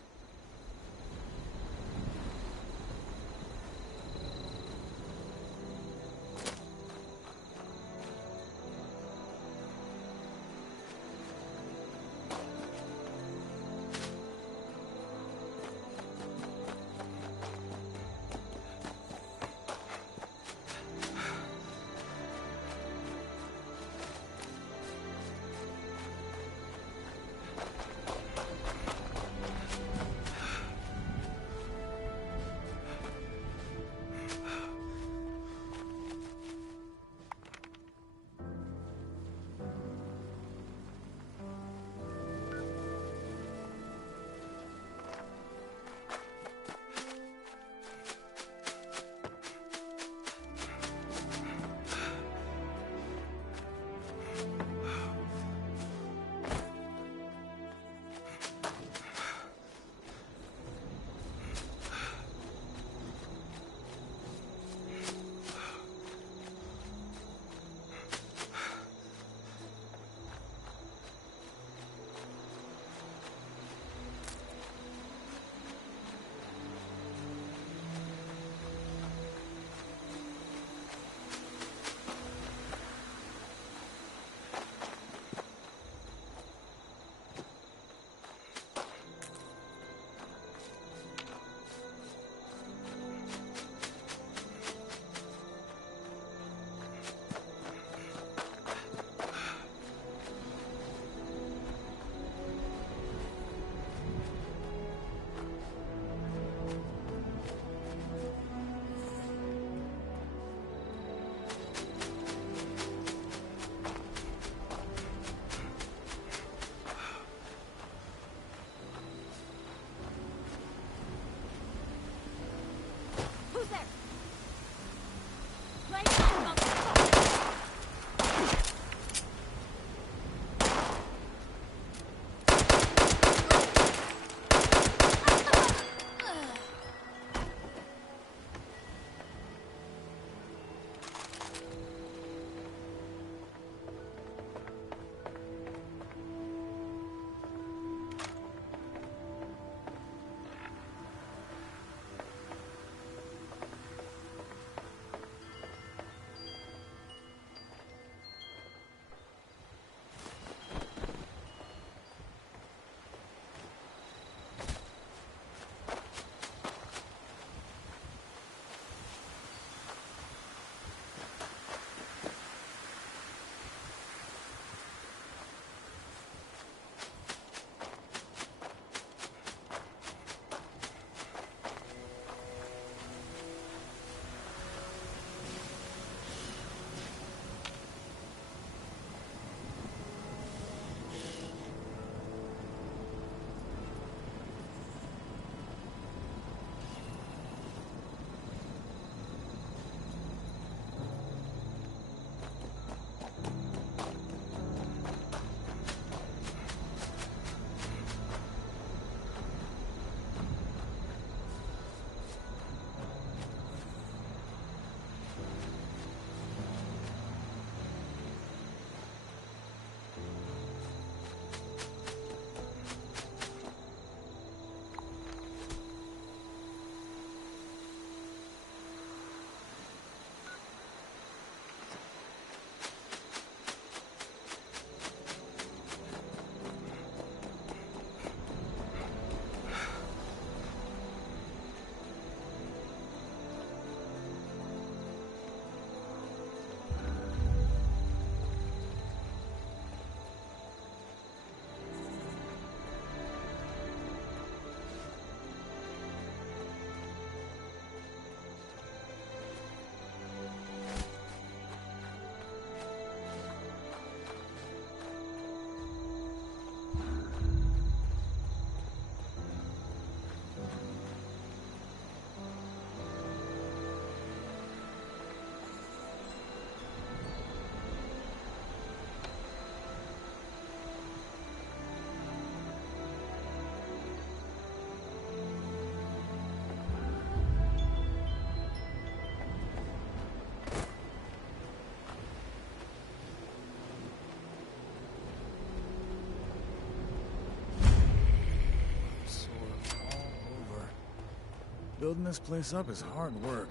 Building this place up is hard work.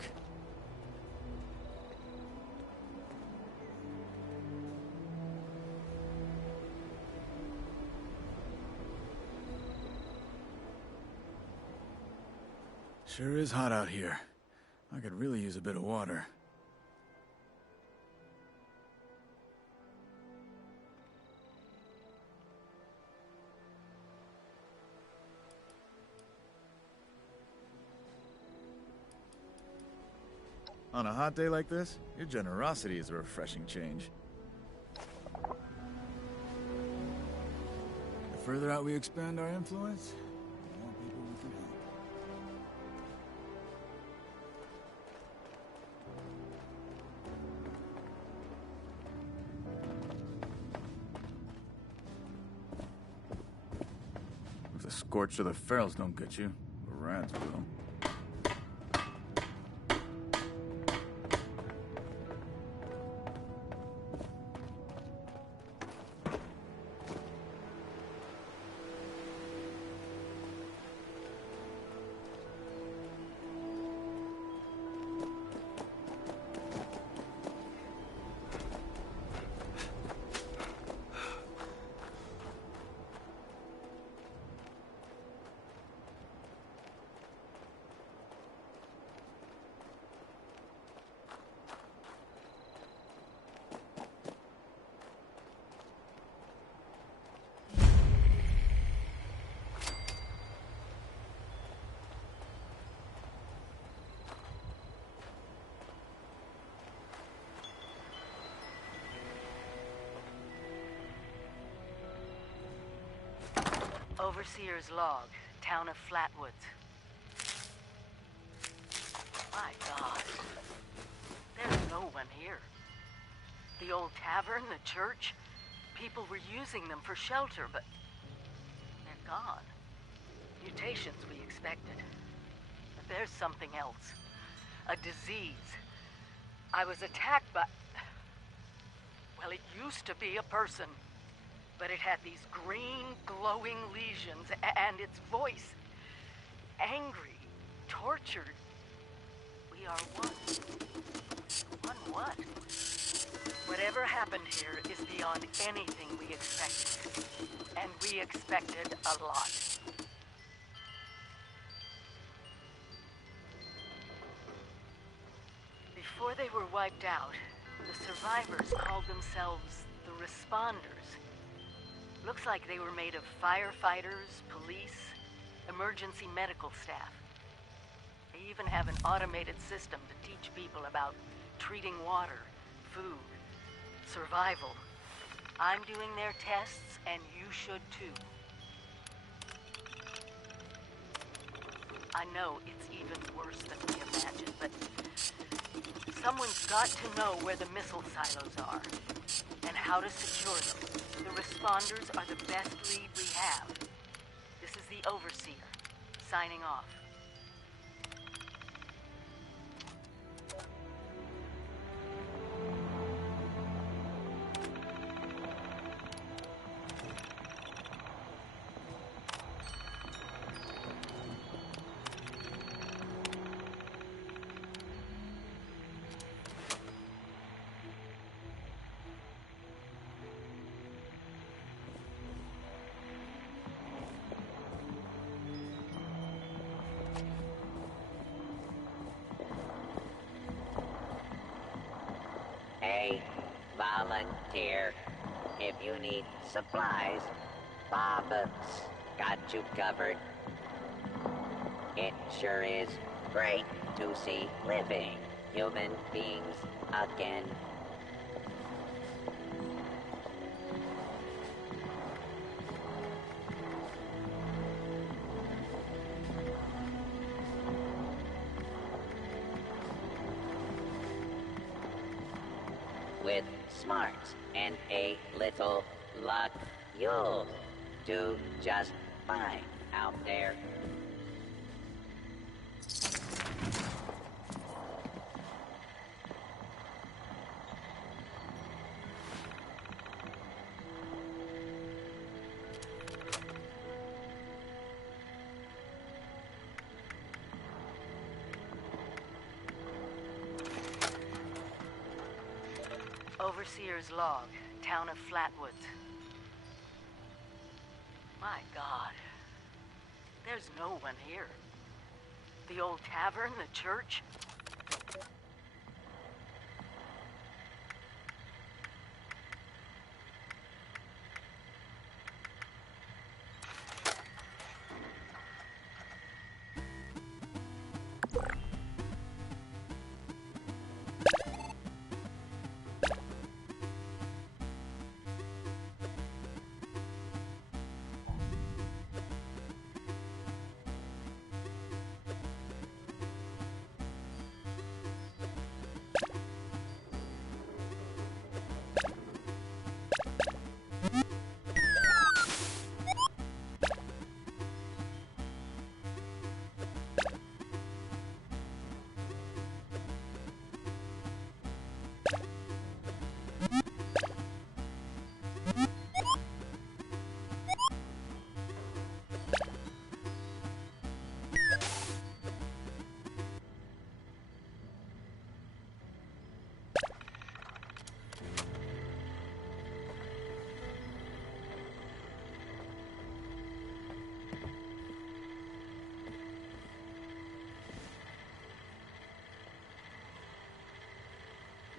Sure is hot out here. I could really use a bit of water. On a hot day like this, your generosity is a refreshing change. The further out we expand our influence, the more people we can help. If the scorch of the ferals don't get you, the rats will. Overseer's log, town of Flatwoods. My God. There's no one here. The old tavern, the church, people were using them for shelter, but they're gone. Mutations we expected. But there's something else. A disease. I was attacked by... Well, it used to be a person. But it had these green, glowing lesions, and its voice. Angry, tortured. We are one. One what? Whatever happened here is beyond anything we expected. And we expected a lot. Before they were wiped out, the survivors called themselves the Responders. Looks like they were made of firefighters, police, emergency medical staff. They even have an automated system to teach people about treating water, food, survival. I'm doing their tests, and you should too. I know it's even worse than we imagined, but someone's got to know where the missile silos are and how to secure them. The Responders are the best lead we have. This is the Overseer, signing off. Hey, volunteer. If you need supplies, Bob's got you covered. It sure is great to see living human beings again. With smarts and a little luck, you'll do just fine out there. Overseer's log, town of Flatwoods. My God. There's no one here. The old tavern, the church.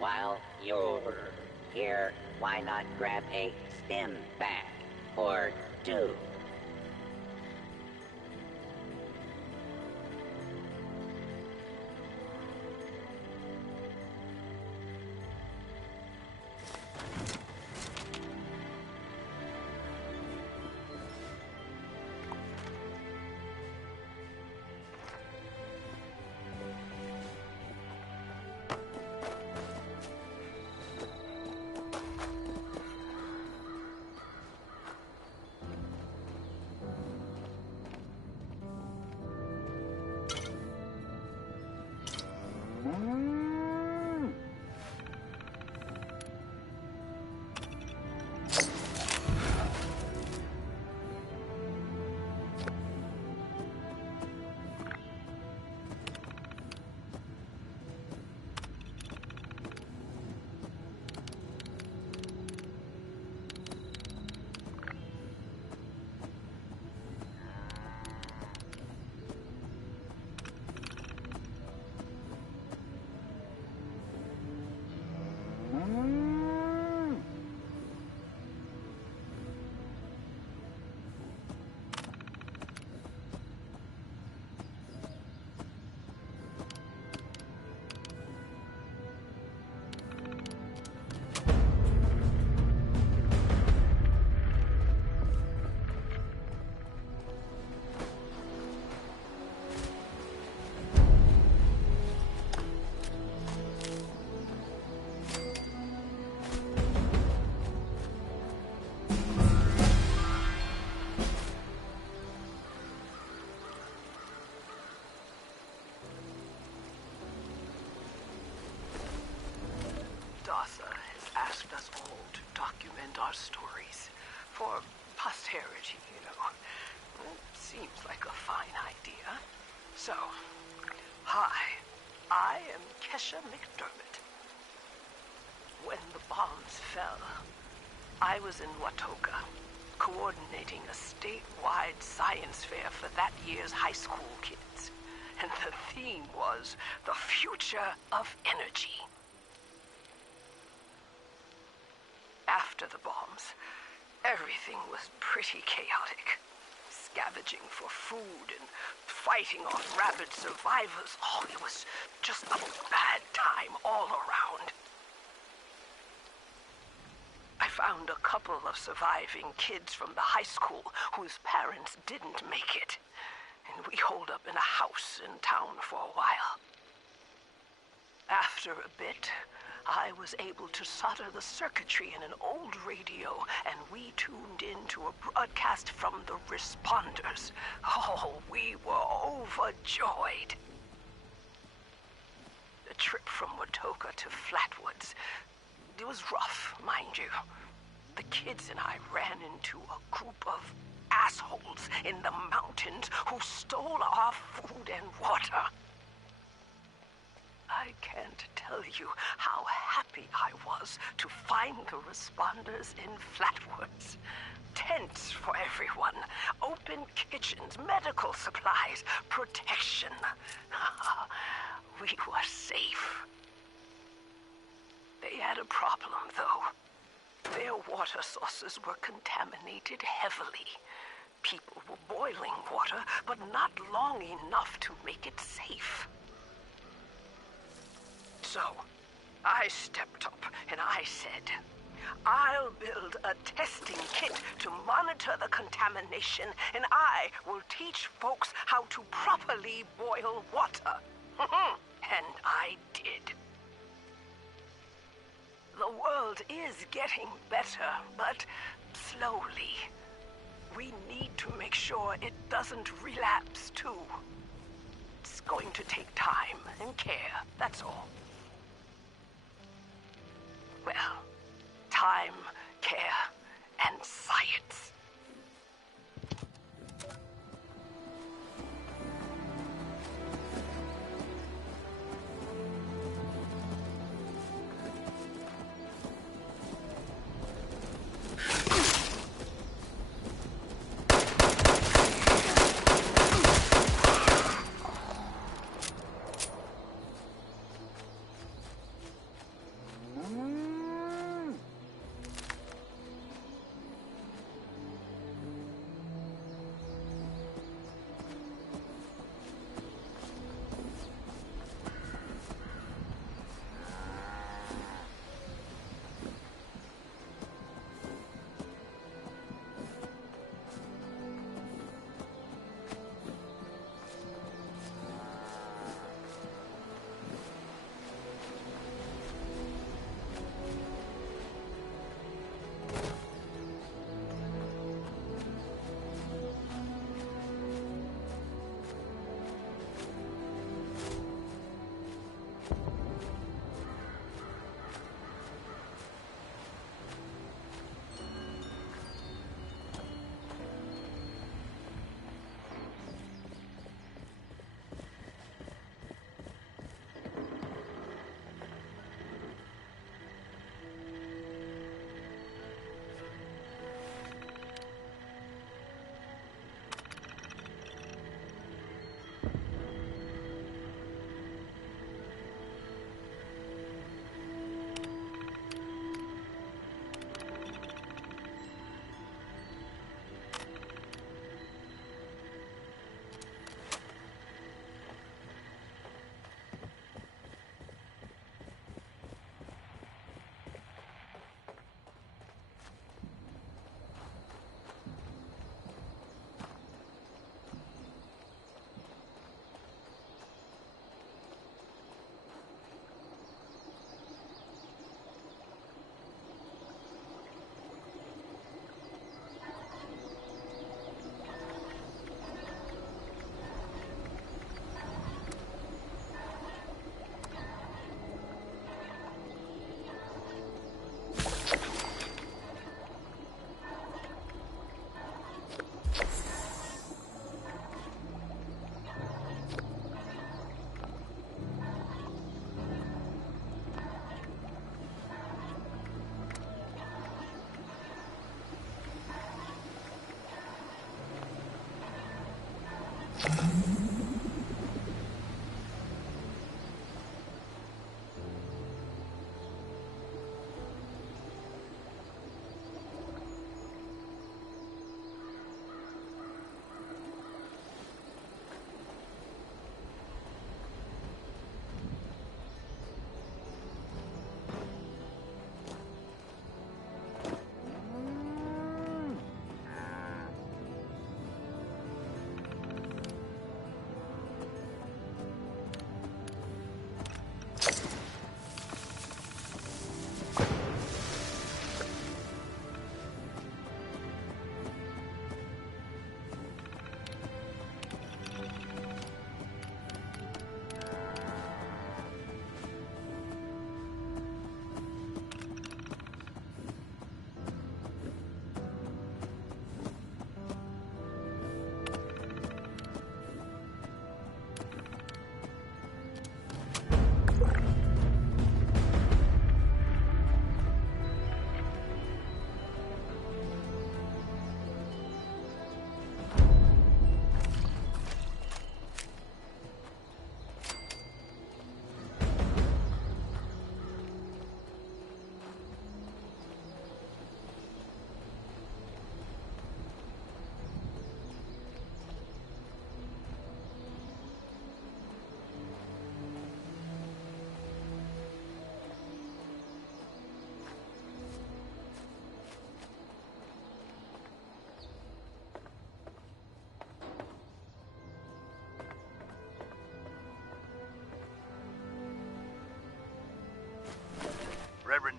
While you're here, why not grab a stim pack or two? our stories. For posterity, you know. It seems like a fine idea. So, hi, I am Kesha McDermott. When the bombs fell, I was in Watoka, coordinating a statewide science fair for that year's high school kids. And the theme was the future of energy. After the bombs, everything was pretty chaotic. Scavenging for food and fighting off rabid survivors. Oh, it was just a bad time all around. I found a couple of surviving kids from the high school whose parents didn't make it. And we holed up in a house in town for a while. After a bit, I was able to solder the circuitry in an old radio, and we tuned in to a broadcast from the responders. Oh, we were overjoyed. The trip from Watoka to Flatwoods, it was rough, mind you. The kids and I ran into a group of assholes in the mountains who stole our food and water. I can't tell you how happy I was to find the responders in Flatwoods. Tents for everyone, open kitchens, medical supplies, protection. We were safe. They had a problem, though. Their water sources were contaminated heavily. People were boiling water, but not long enough to make it safe. So, I stepped up and I said, I'll build a testing kit to monitor the contamination, and I will teach folks how to properly boil water. And I did. The world is getting better, but slowly. We need to make sure it doesn't relapse, too. It's going to take time and care, that's all. Well, time, care, and science.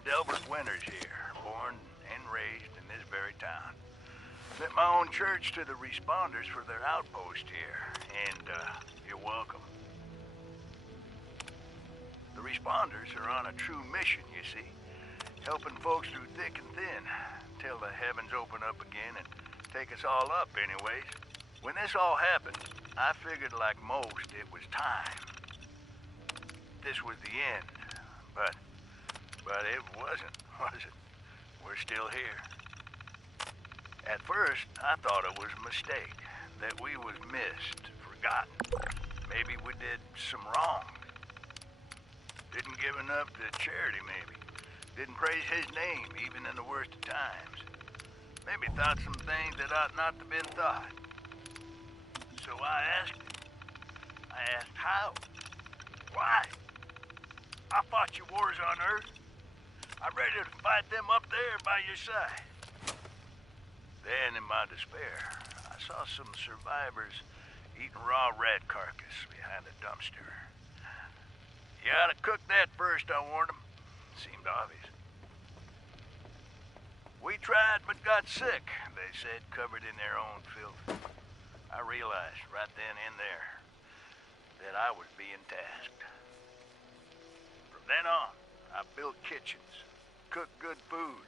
Delbert Winters here, born and raised in this very town. Sent my own church to the responders for their outpost here, and you're welcome. The responders are on a true mission, you see, helping folks through thick and thin, till the heavens open up again and take us all up anyways. When this all happened, I figured like most it was time. This was the end, but it wasn't, was it? We're still here. At first, I thought it was a mistake, that we was missed, forgotten. Maybe we did some wrong. Didn't give enough to charity, maybe. Didn't praise his name, even in the worst of times. Maybe thought some things that ought not to been thought. So I asked him. I asked how. Why? I fought your wars on Earth. I'm ready to fight them up there by your side. Then, in my despair, I saw some survivors eating raw rat carcass behind a dumpster. You ought to cook that first, I warned them. Seemed obvious. We tried but got sick, they said, covered in their own filth. I realized right then and there that I was being tasked. From then on, I built kitchens, cooked good food,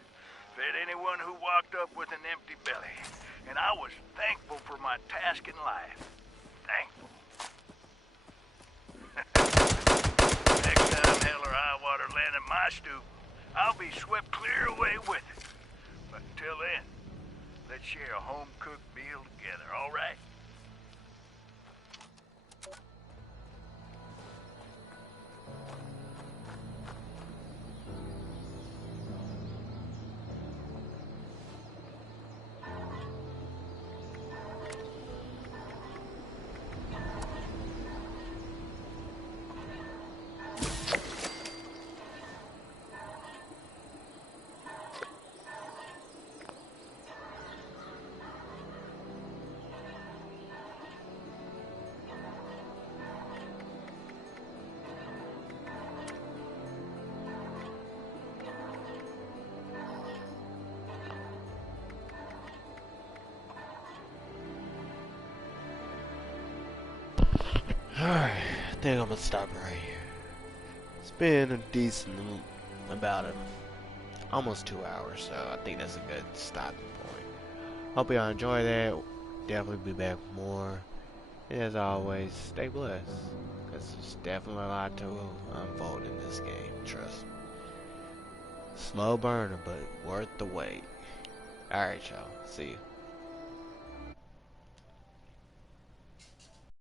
fed anyone who walked up with an empty belly. And I was thankful for my task in life. Thankful. Next time hell or high water land at my stoop, I'll be swept clear away with it. But until then, let's share a home-cooked meal together, all right? Alright, I think I'm gonna stop right here. It's been a decent, about almost 2 hours, so I think that's a good stopping point. Hope y'all enjoy that. Definitely be back with more. And as always, stay blessed. Because there's definitely a lot to unfold in this game, trust me. Slow burner, but worth the wait. Alright, y'all. See ya.